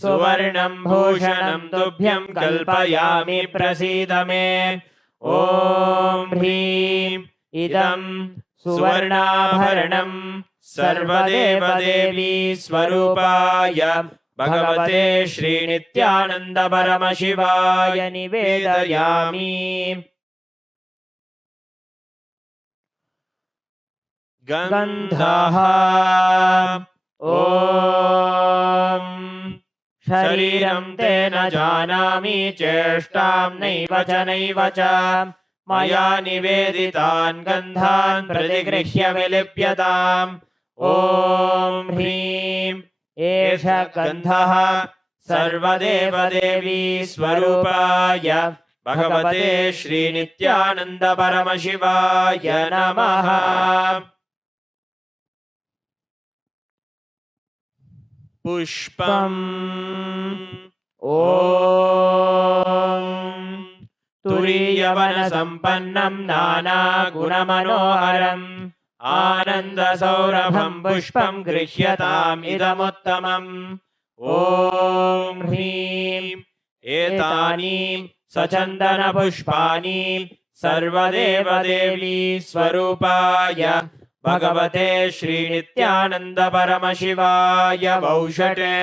सुवर्णं भूषणं तुभ्यं कल्पयामि प्रसीद मे। ॐ ह्रीं इदं सुवर्णाभरणं सर्वदेवदेवी स्वरूपाय भगवते श्रीनित्यानन्द परमशिवाय निवेदयामि। गन्धः ॐ शरीरं ते न जानामि चेष्टां नैव च मया निवेदितान् गन्धान् प्रतिगृह्य विलिप्यताम्। ॐ ह्रीं एष गन्धः सर्वदेवदेवी स्वरूपाय भगवते श्रीनित्यानन्द परमशिवाय नमः। पुष्पम् ॐ तुरीयवनसम्पन्नं नानागुणमनोहरम् आनन्दसौरभं पुष्पं गृह्यताम् इदमुत्तमम्। ॐ ह्रीं एतानि सचन्दनपुष्पाणि सर्वदेवदेवी स्वरूपाय भगवते श्रीनित्यानन्द परमशिवाय वौषटे।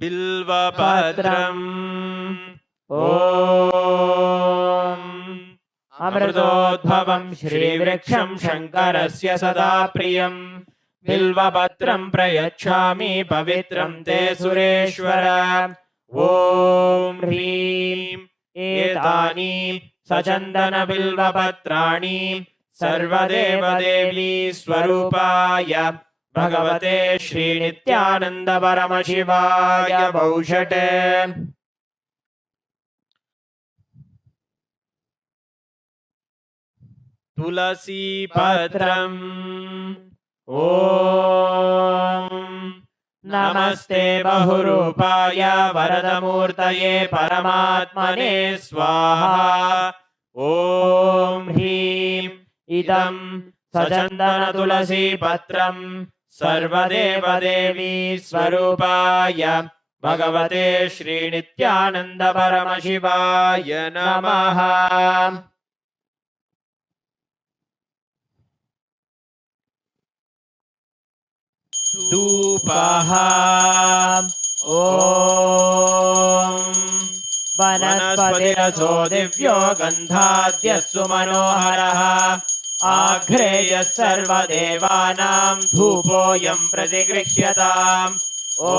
बिल्वपत्रम् ॐ अमृतोद्भवं श्रीवृक्षं शङ्करस्य सदा प्रियम् बिल्वपत्रं प्रयच्छामि पवित्रं ते सुरेश्वर। ॐ ह्रीं एतानि सचन्दनबिल्वपत्राणि सर्वदेवदेवी स्वरूपाय भगवते श्रीनित्यानन्द परमशिवाय वौषटे। तुलसीपत्रम् ॐ नमस्ते बहुरूपाय वरदमूर्तये परमात्मने स्वाहा। ॐ ह्रीं इदं सचन्दनतुलसीपत्रं सर्वदेवदेवी स्वरूपाय भगवते श्रीनित्यानन्द परमशिवाय नमः। धूपः ॐ वनस्पतिरसो दिव्यो गन्धाद्यः सुमनोहरः आघ्रेयः सर्वदेवानां धूपोऽयं प्रतिगृह्यताम्। ॐ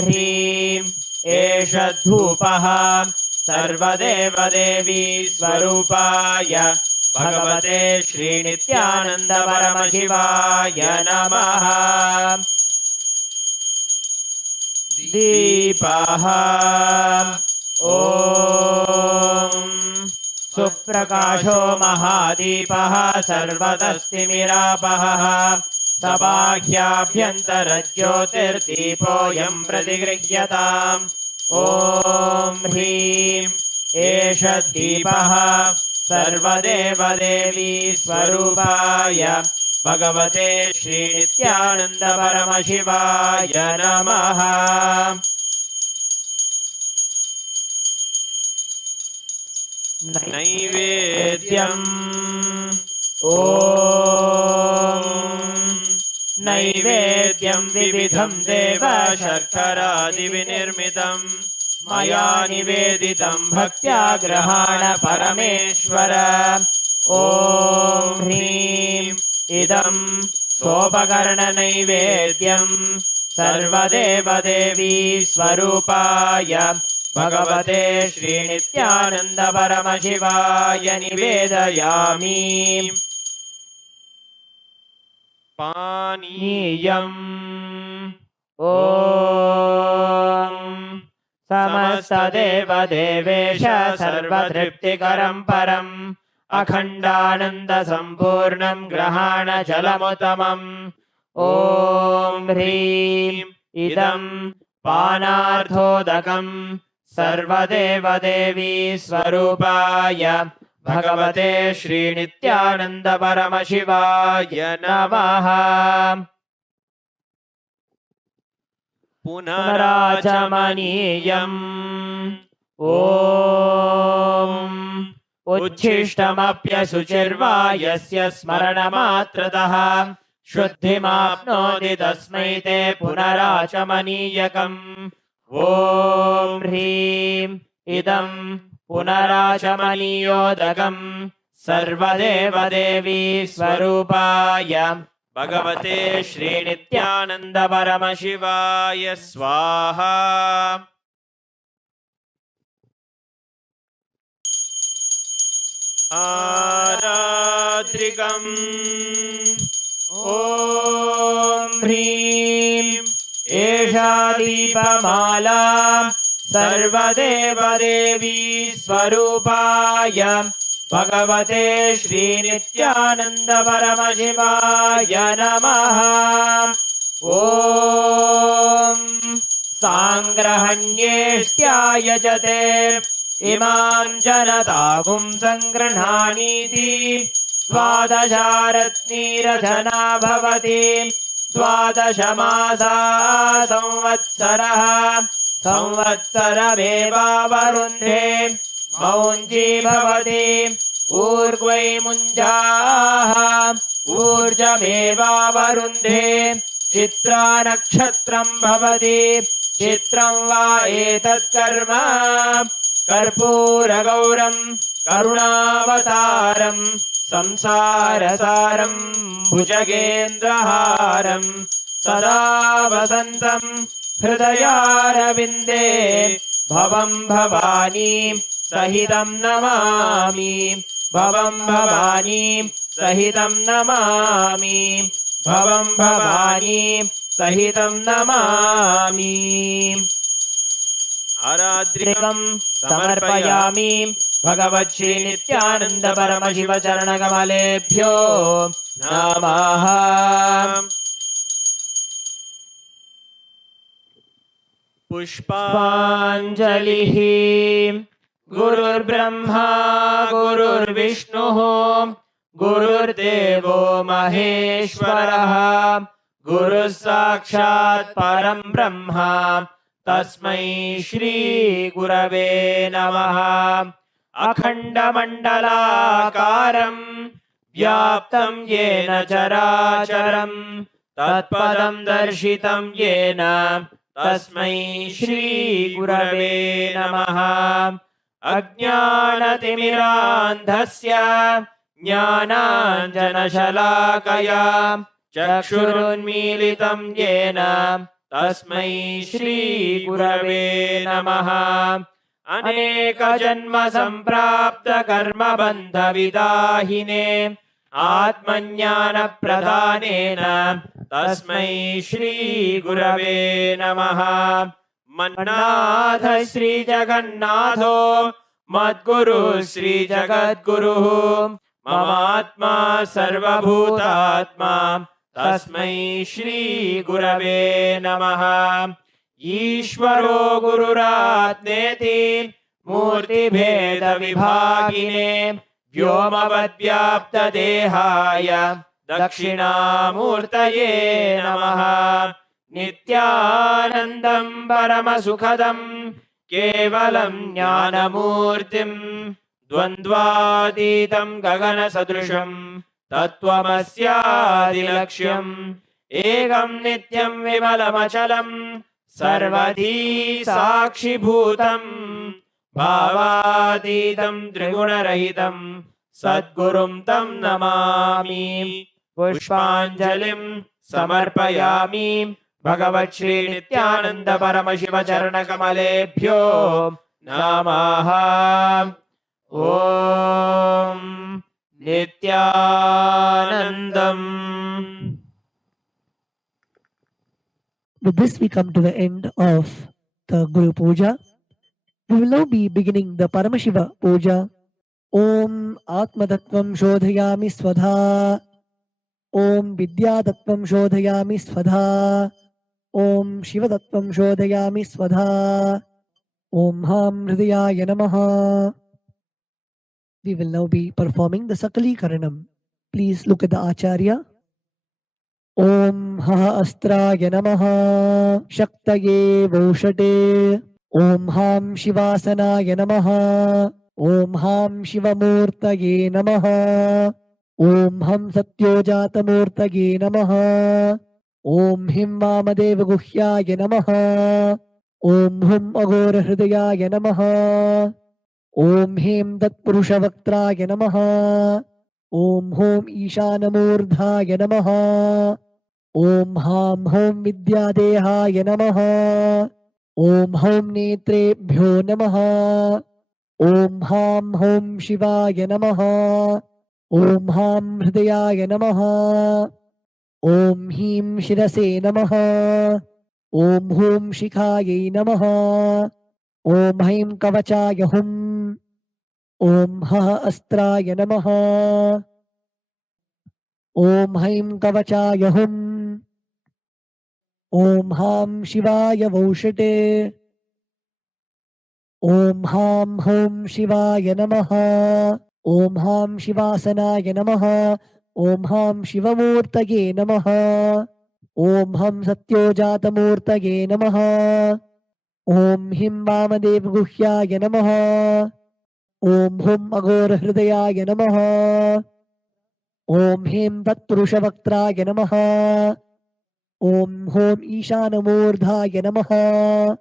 ह्रीं एष धूपः सर्वदेवदेवी स्वरूपाय भगवते श्रीनित्यानन्द परमशिवाय नमः। दीपः ॐ सुप्रकाशो महादीपः सर्वतस्तिमिरापहः सबाह्याभ्यन्तरज्योतिर्दीपोऽयं प्रतिगृह्यताम्। ॐ ह्रीं एष दीपः सर्वदेवदेवी स्वरूपाय भगवते श्रीनित्यानन्द परमशिवाय नमः। नैवेद्यम् ॐ नैवेद्यं विविधं देव शर्करादिविनिर्मितं मया निवेदितं भक्त्या ग्रहाण परमेश्वर। ॐ ह्रीं इदं सोपकरणनैवेद्यं सर्वदेवदेवी स्वरूपाय भगवते श्रीनित्यानन्द परमशिवाय निवेदयामि। पानीयम् ॐ समस्तदेवदेवेश सर्वतृप्तिकरं परम् अखण्डानन्दसम्पूर्णं ग्रहाणजलमुत्तमम् ॐ ह्रीं इदं पानार्थोदकम् सर्वदेवदेवी स्वरूपाय भगवते श्रीनित्यानन्दपरमशिवाय नमः। पुनराचमनीयम् ॐ उच्छिष्टमप्यशुचिर्वा यस्य स्मरणमात्रतः शुद्धिमाप्नोति तस्मै ते पुनराचमनीयकम् ॐ ह्रीं इदं पुनराचमनीयोदकम् सर्वदेवदेवी स्वरूपाय भगवते श्रीनित्यानन्दपरमशिवाय स्वाहा। आरात्रिकम् ॐ ह्रीं एषा दीपमाला सर्वदेवदेवी स्वरूपाय भगवते श्रीनित्यानन्दपरमशिवाय नमः। ॐ साङ्ग्रहण्येष्ट्यायजते इमां जनतागुं सङ्गृह्णानीति द्वादशारत्नीरचना भवति द्वादशमासा संवत्सरः संवत्सरमेवावरुन्धे मौञ्जी भवति ऊर्ध्वै मुञ्जाः ऊर्जमेवावरुन्धे चित्रा नक्षत्रं भवति चित्रं वा एतत् कर्म कर्पूरगौरं करुणावतारं संसारसारं भुजगेन्द्रहारं सदा वसन्तं हृदयारविन्दे भवं भवानी सहितं नमामि भवं भवानी सहितं नमामि भवं भवानी सहितं नमामि। आरात्रिकं समर्पयामि भगवत् श्री नित्यानंद परमशिव चरणकमलेभ्यो नमः। पुष्पाञ्जलिः। गुरुर्ब्रह्मा गुरुर्विष्णुः गुरुर्देवो महेश्वरः गुरुः साक्षात् परं ब्रह्म तस्मै श्री गुरवे नमः। अखण्डमण्डलाकारं व्याप्तं येन चराचरं तत्पदं दर्शितं येन तस्मै श्री गुरवे नमः। अज्ञानतिमिरान्धस्य ज्ञानाञ्जनशलाकया चक्षुरुन्मीलितं येन तस्मै श्री गुरवे नमः। अनेकजन्म सम्प्राप्त कर्मबन्धविदाहिने आत्मज्ञानप्रदानेन तस्मै श्री गुरवे नमः। मन्नाथ श्री जगन्नाथो मद्गुरु श्री जगद्गुरुः ममात्मा सर्वभूतात्मा तस्मै श्री गुरवे नमः। ईश्वरो गुरुरात्मेति मूर्तिभेदविभागिने व्योमवद्व्याप्तदेहाय दक्षिणामूर्तये नमः। नित्यानन्दं परमसुखदं केवलं ज्ञानमूर्तिं द्वन्द्वातीतं गगनसदृशं तत्त्वमस्यादिलक्ष्यम् एकं नित्यं विमलमचलं सर्वधी साक्षिभूतं भावातीतं त्रिगुणरहितं सद्गुरुं तं नमामि। पुष्पाञ्जलिं समर्पयामि भगवत् श्री नित्यानंद परमशिव चरणकमलेभ्यो नमः। ॐ नित्यानन्दम् With this, we come to the end of the Guru Puja. We will now be beginning the Paramashiva Puja. Om Atmatattvam Shodhayami Swadha. Om Vidyatattvam Shodhayami Swadha. Om Shivatattvam Shodhayami Swadha. Om Ham Hridayaya Namaha. We will now be performing the Sakali Karanam. Please look at the Acharya. Om Ha Astraya Namaha. Shaktaye Voshate. Om Ham Shivasanaya Namaha. Om Ham Shivamurtaye Namaha. Om Ham Satyojatamurtaye Namaha. Om Him Vamadeva Guhyaya Namaha. Om Hum Agora Hridayaya Namaha. Om Him Tatpurushavaktraya Namaha. Om Hum Ishanamurdhaya Namaha. Om Ham Hum Vidyadehaya Namaha. Om Hum Netrebhyo Namaha. Om Ham Hum Shivaya Namaha. Om Ham Hridayaya Namaha. Om Him Shirase Namaha. Om Hum Shikhaye Namaha. Om Haim Kavachaya Hum. Om Ha Astraya Namaha. Om Haim Kavachaya Hum. Om Ham Shivaya Voshate. Om Ham Hum Shivaya Namaha. Om Ham Shivasanaya Namaha. Om Ham Shivamurtaye Namaha. Om Ham Satyojatamurtaye Namaha. Om Him Vamadev Guhyaya Namaha. Om Hum Agora Hridayaya Namaha. Om Him Tatpurushavaktraya Namaha. Om Hum Ishanamurdhaya Namaha.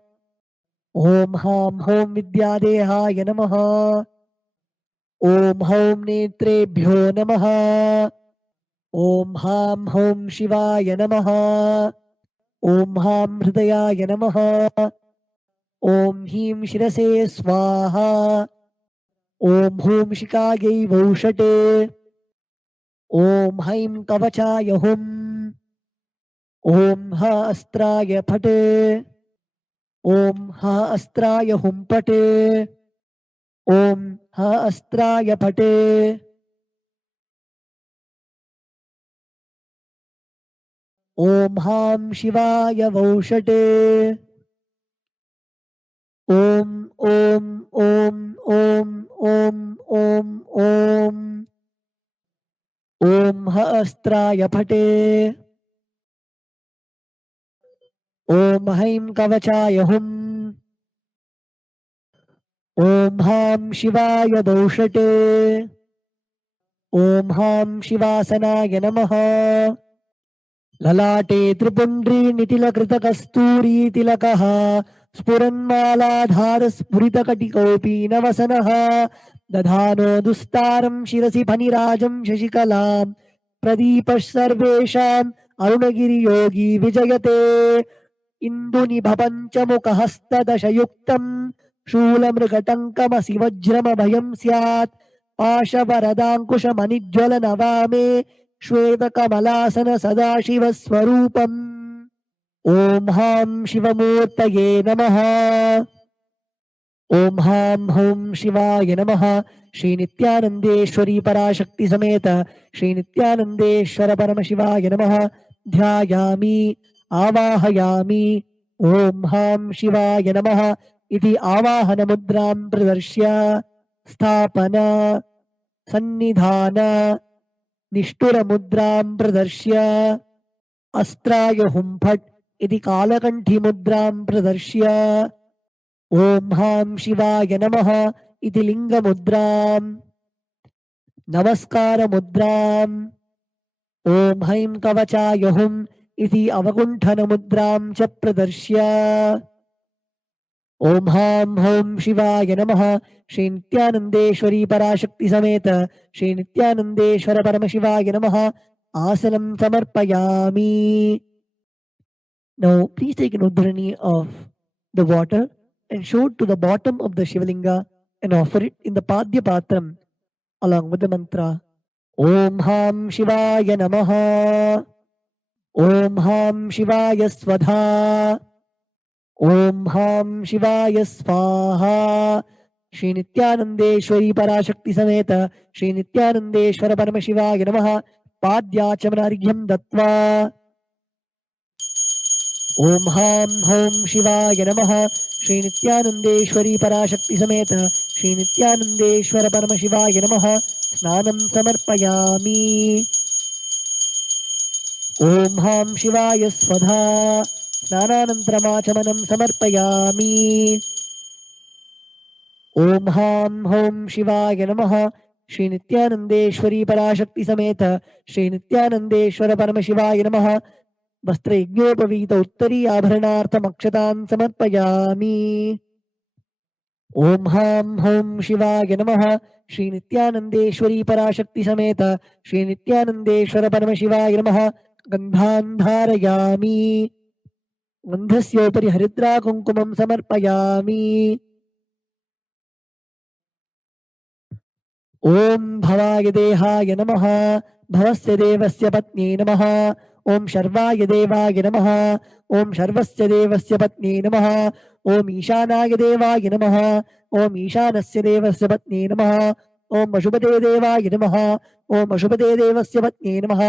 Om Ham Hum Vidyadehaya Namaha. Om Hum Netrebhyo Namaha. Om Ham Hum Shivaya Namaha. Om Ham Hridayaya Namaha. Om Him Shirase Swaha. Om Hum Shikaye Voshate. Om Haim Kavachaya Hum. Om Ha Astraya Phate. Om Ha Astraya Hum Pate. Om Ha Astraya Phate. Om Ham Shivaya Voshate. Om Om Om Om Om Om Om. Om Ha Astraya Phate. Om Haim Kavachaya Hum. Om Ham Shivaya Doshate. Om Ham Shivasanaya Namaha. Lalate Tripundri Nitila Krita Kasturi Tilakaha. Spuranmaladhara Spuritakatikaupi Navasanaha. Dadhano Dustaram Shirasi Panirajam Shashikalam. Pradipash Sarvesham Arunagiri Yogi Vijayate. Induni Bhapanchamuka Hasta Dashayuktam. Shulamrikatankamasi Vajrama Bhayam Syat. Pashavaradankusha Manijwala Navame. Shvedakamalasana Sadashiva Swarupam. Om Ham Shivamurtaye Namaha. Om Ham Hum Shivaya Namaha. Shri Nithyanandeshwari Parashakti Sameta Shri Nithyanandeshwara Paramashivaya Namaha. Dhyayami Avahayami. Om Ham Shivaya Namaha. Iti Avahana Mudram Pradarshya. Sthapana Sannidhana Nishtura Mudram Pradarshya. Astraya Hum Phat Iti Kalakanthi Mudram Pradarshya. Om Ham Shivaya Namaha. Iti Linga Mudram. Namaskara Mudram. Om Haim Kavachaya Hum. Iti Avakunthana Mudram Cha Pradarshya. Om Ham Hum Shivaya Namaha. Shri Nithyanandeshwari Parashakti Sameta Shri Nithyanandeshwara Paramashivaya Namaha. Asanam Samarpayami. Now please take an udhrani of the water and show it to the bottom of the Shivalinga and offer it in the Padya Patram along with the mantra Om Ham Shivaya Namaha. ॐ हां शिवाय स्वधा ॐ हां शिवाय स्वाहा श्री नित्यानंदेश्वरी पराशक्ति समेत श्री नित्यानंदेश्वर परमशिवाय नमः पाद्याचमनार्घ्यं दत्त्वा ॐ हां हौं शिवाय नमः श्री नित्यानंदेश्वरी पराशक्ति समेत श्री नित्यानंदेश्वर परमशिवाय नमः स्नानं समर्पयामि ॐ हां शिवाय स्वधा स्नानानन्तरमाचमनं समर्पयामि ॐ हां हौं शिवाय नमः श्री नित्यानंदेश्वरी पराशक्ति समेत श्री नित्यानंदेश्वर परमशिवाय नमः वस्त्रयज्ञोपवीत उत्तरीयाभरणार्थमक्षतां समर्पयामि ॐ हां हौं शिवाय नमः श्री नित्यानंदेश्वरी पराशक्ति समेत श्री नित्यानंदेश्वर परमशिवाय नमः गन्धान् धारयामि गन्धस्योपरि हरिद्राकुङ्कुमं समर्पयामि ॐ भवाय देहाय नमः भवस्य देवस्य पत्न्यै नमः ॐ शर्वाय देवाय नमः ॐ शर्वस्य देवस्य पत्न्यै नमः ॐ ईशानाय देवाय नमः ॐ ईशानस्य देवस्य पत्न्यै नमः ॐ अशुभते देवाय नमः ॐ अशुभते देवस्य पत्न्यै नमः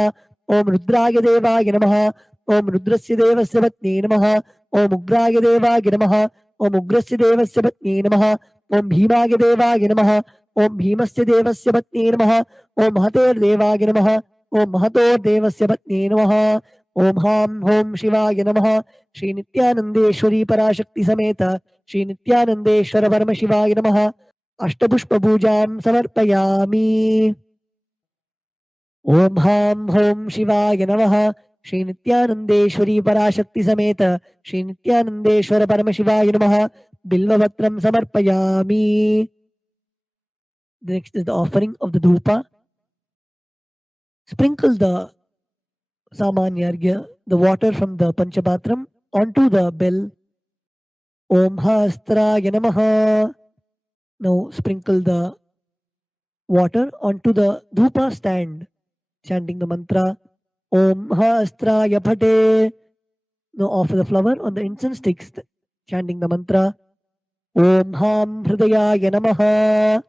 ॐ रुद्राय देवाय नमः ॐ रुद्रस्य देवस्य पत्न्यै नमः ॐ उग्राय देवाय नमः ॐ उग्रस्य देवस्य पत्न्यै नमः ॐ भीमाय देवाय नमः ॐ भीमस्य देवस्य पत्न्यै नमः ॐ महतेर्देवाय नमः ॐ महतोर्देवस्य पत्न्यै नमः ॐ हां हौं शिवाय नमः श्री नित्यानंदेश्वरी पराशक्ति समेत श्री नित्यानंदेश्वर परमशिवाय नमः अष्टपुष्पपूजां समर्पयामि ॐ हां हौं शिवाय नमः श्री नित्यानंदेश्वरी पराशक्ति समेत श्री नित्यानंदेश्वर परमशिवाय नमः बिल्वपत्रं समर्पयामि Next is the offering of the dhupa. Sprinkle the samanyargya, the water from the panchapatram, onto the bell. Om Hastraya Namaha. Now sprinkle the water onto the dhupa stand, chanting the mantra Om Hastraya Phate. Now offer the flower on the incense sticks, chanting the mantra Om Ham Hridayaya Namaha.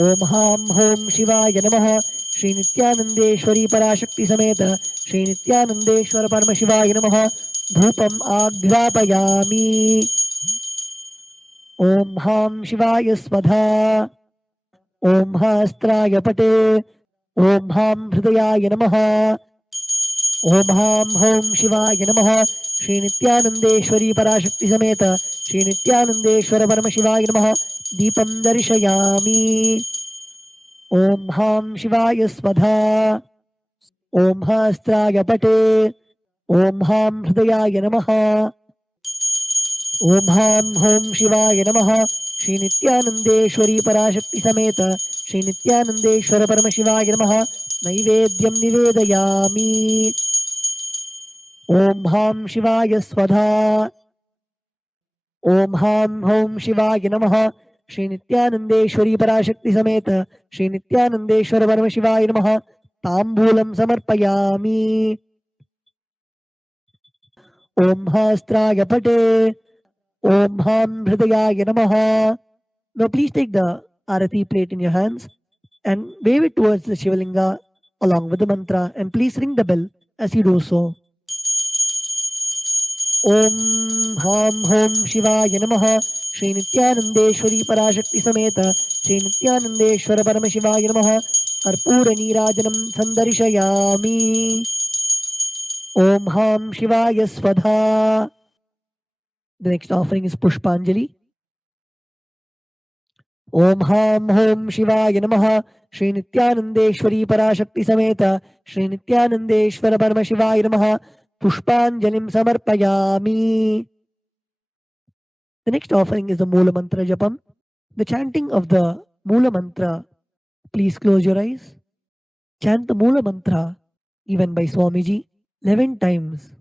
ॐ हां हौं शिवाय नमः श्री नित्यानंदेश्वरी पराशक्ति समेत श्री नित्यानंदेश्वर परमशिवाय नमः धूपम् आघ्रापयामि ॐ हां शिवाय स्वधा ॐ हास्त्राय पटे ॐ हां हृदयाय नमः ॐ हां हौं शिवाय नमः श्री नित्यानंदेश्वरी पराशक्ति समेत श्री नित्यानंदेश्वर परमशिवाय नमः दीपं दर्शयामि ॐ हां शिवाय स्वधा ॐ हास्त्राय पटे ॐ हां हृदयाय नमः ॐ हां हौं शिवाय नमः श्री नित्यानंदेश्वरी पराशक्ति समेत श्री नित्यानंदेश्वर परमशिवाय नमः नैवेद्यं निवेदयामि ॐ हां शिवाय स्वधा ॐ हां हौं शिवाय नमः श्री नित्यानंदेश्वरी पराशक्ति समेत श्री नित्यानंदेश्वर परमशिवाय नमः तांबूलं समर्पयामि ॐ हास्त्राय पटे ॐ हां हृदयाय नमः. Now please take the arati plate in your hands and wave it towards the Shivalinga along with the mantra, and please ring the bell as you do so. ॐ हां हौं शिवाय नमः श्री नित्यानंदेश्वरी पराशक्ति समेत श्री नित्यानंदेश्वर परमशिवाय नमः कर्पूर नीराजनं संदर्शयामि ॐ हां शिवाय स्वधा. The next offering is Pushpanjali. ॐ हां हौं शिवाय नमः श्री नित्यानंदेश्वरी पराशक्ति समेत श्री नित्यानंदेश्वर परमशिवाय नमः पुष्पांजलिं समर्पयामि. The next offering is the Moola Mantra Japam. The chanting of the Moola Mantra. Please close your eyes. Chant the Moola Mantra given by Swamiji 11 times.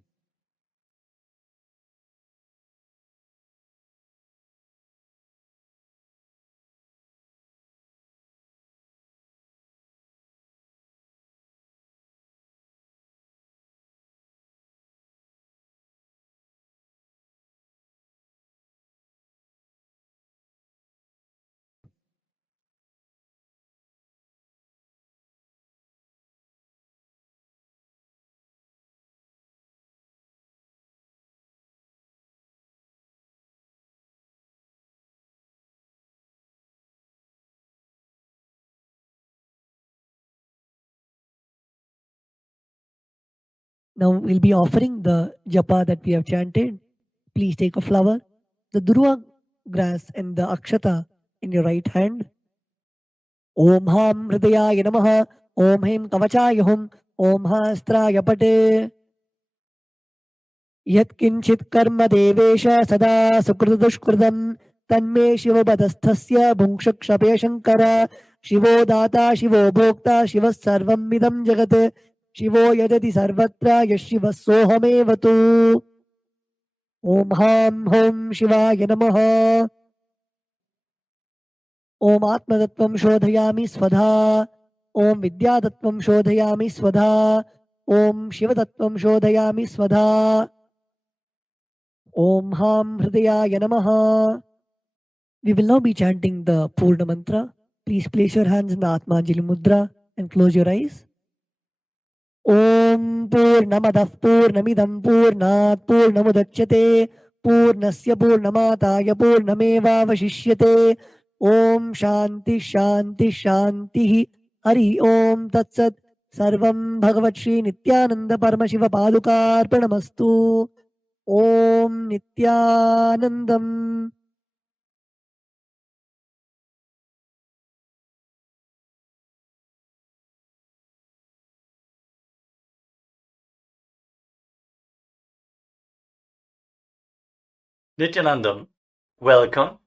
Now we'll be offering the japa that we have chanted. Please take a flower, the durva grass and the akshata in your right hand. Om Ham Hridayaya Namaha, Om Hem Kavachaya Hum, Om Hastraya Pate. यत्किञ्चित् कर्म देवेश सदा सुकृतदुष्कृतं तन्मे शिवपदस्थस्य भुङ्क्षक्षपे शङ्कर शिवो दाता शिवो भोक्ता शिवः सर्वमिदं जगत् शिवो यजति सर्वत्र यः शिवः सोऽहमेव तु ॐ हां हों शिवाय नमः ॐ आत्मतत्त्वं शोधयामि स्वधा ॐ विद्यातत्त्वं शोधयामि स्वधा ॐ शिवतत्त्वं शोधयामि स्वधा Om Ham Hridayaya Namaha. We will now be chanting the Purna Mantra. Please place your hands in the Atmanjali Mudra and close your eyes. Om Purnamadah Purnamidam Purnat Purnamudachyate Purnasya Purnamataya Purnameva Vashishyate Om Shanti Shanti Shanti Hari Om Tat Sat Sarvam Bhagavat Shri Nithyananda Paramashiva Padukarpanamastu Om Nithyanandam. Nithyanandam, welcome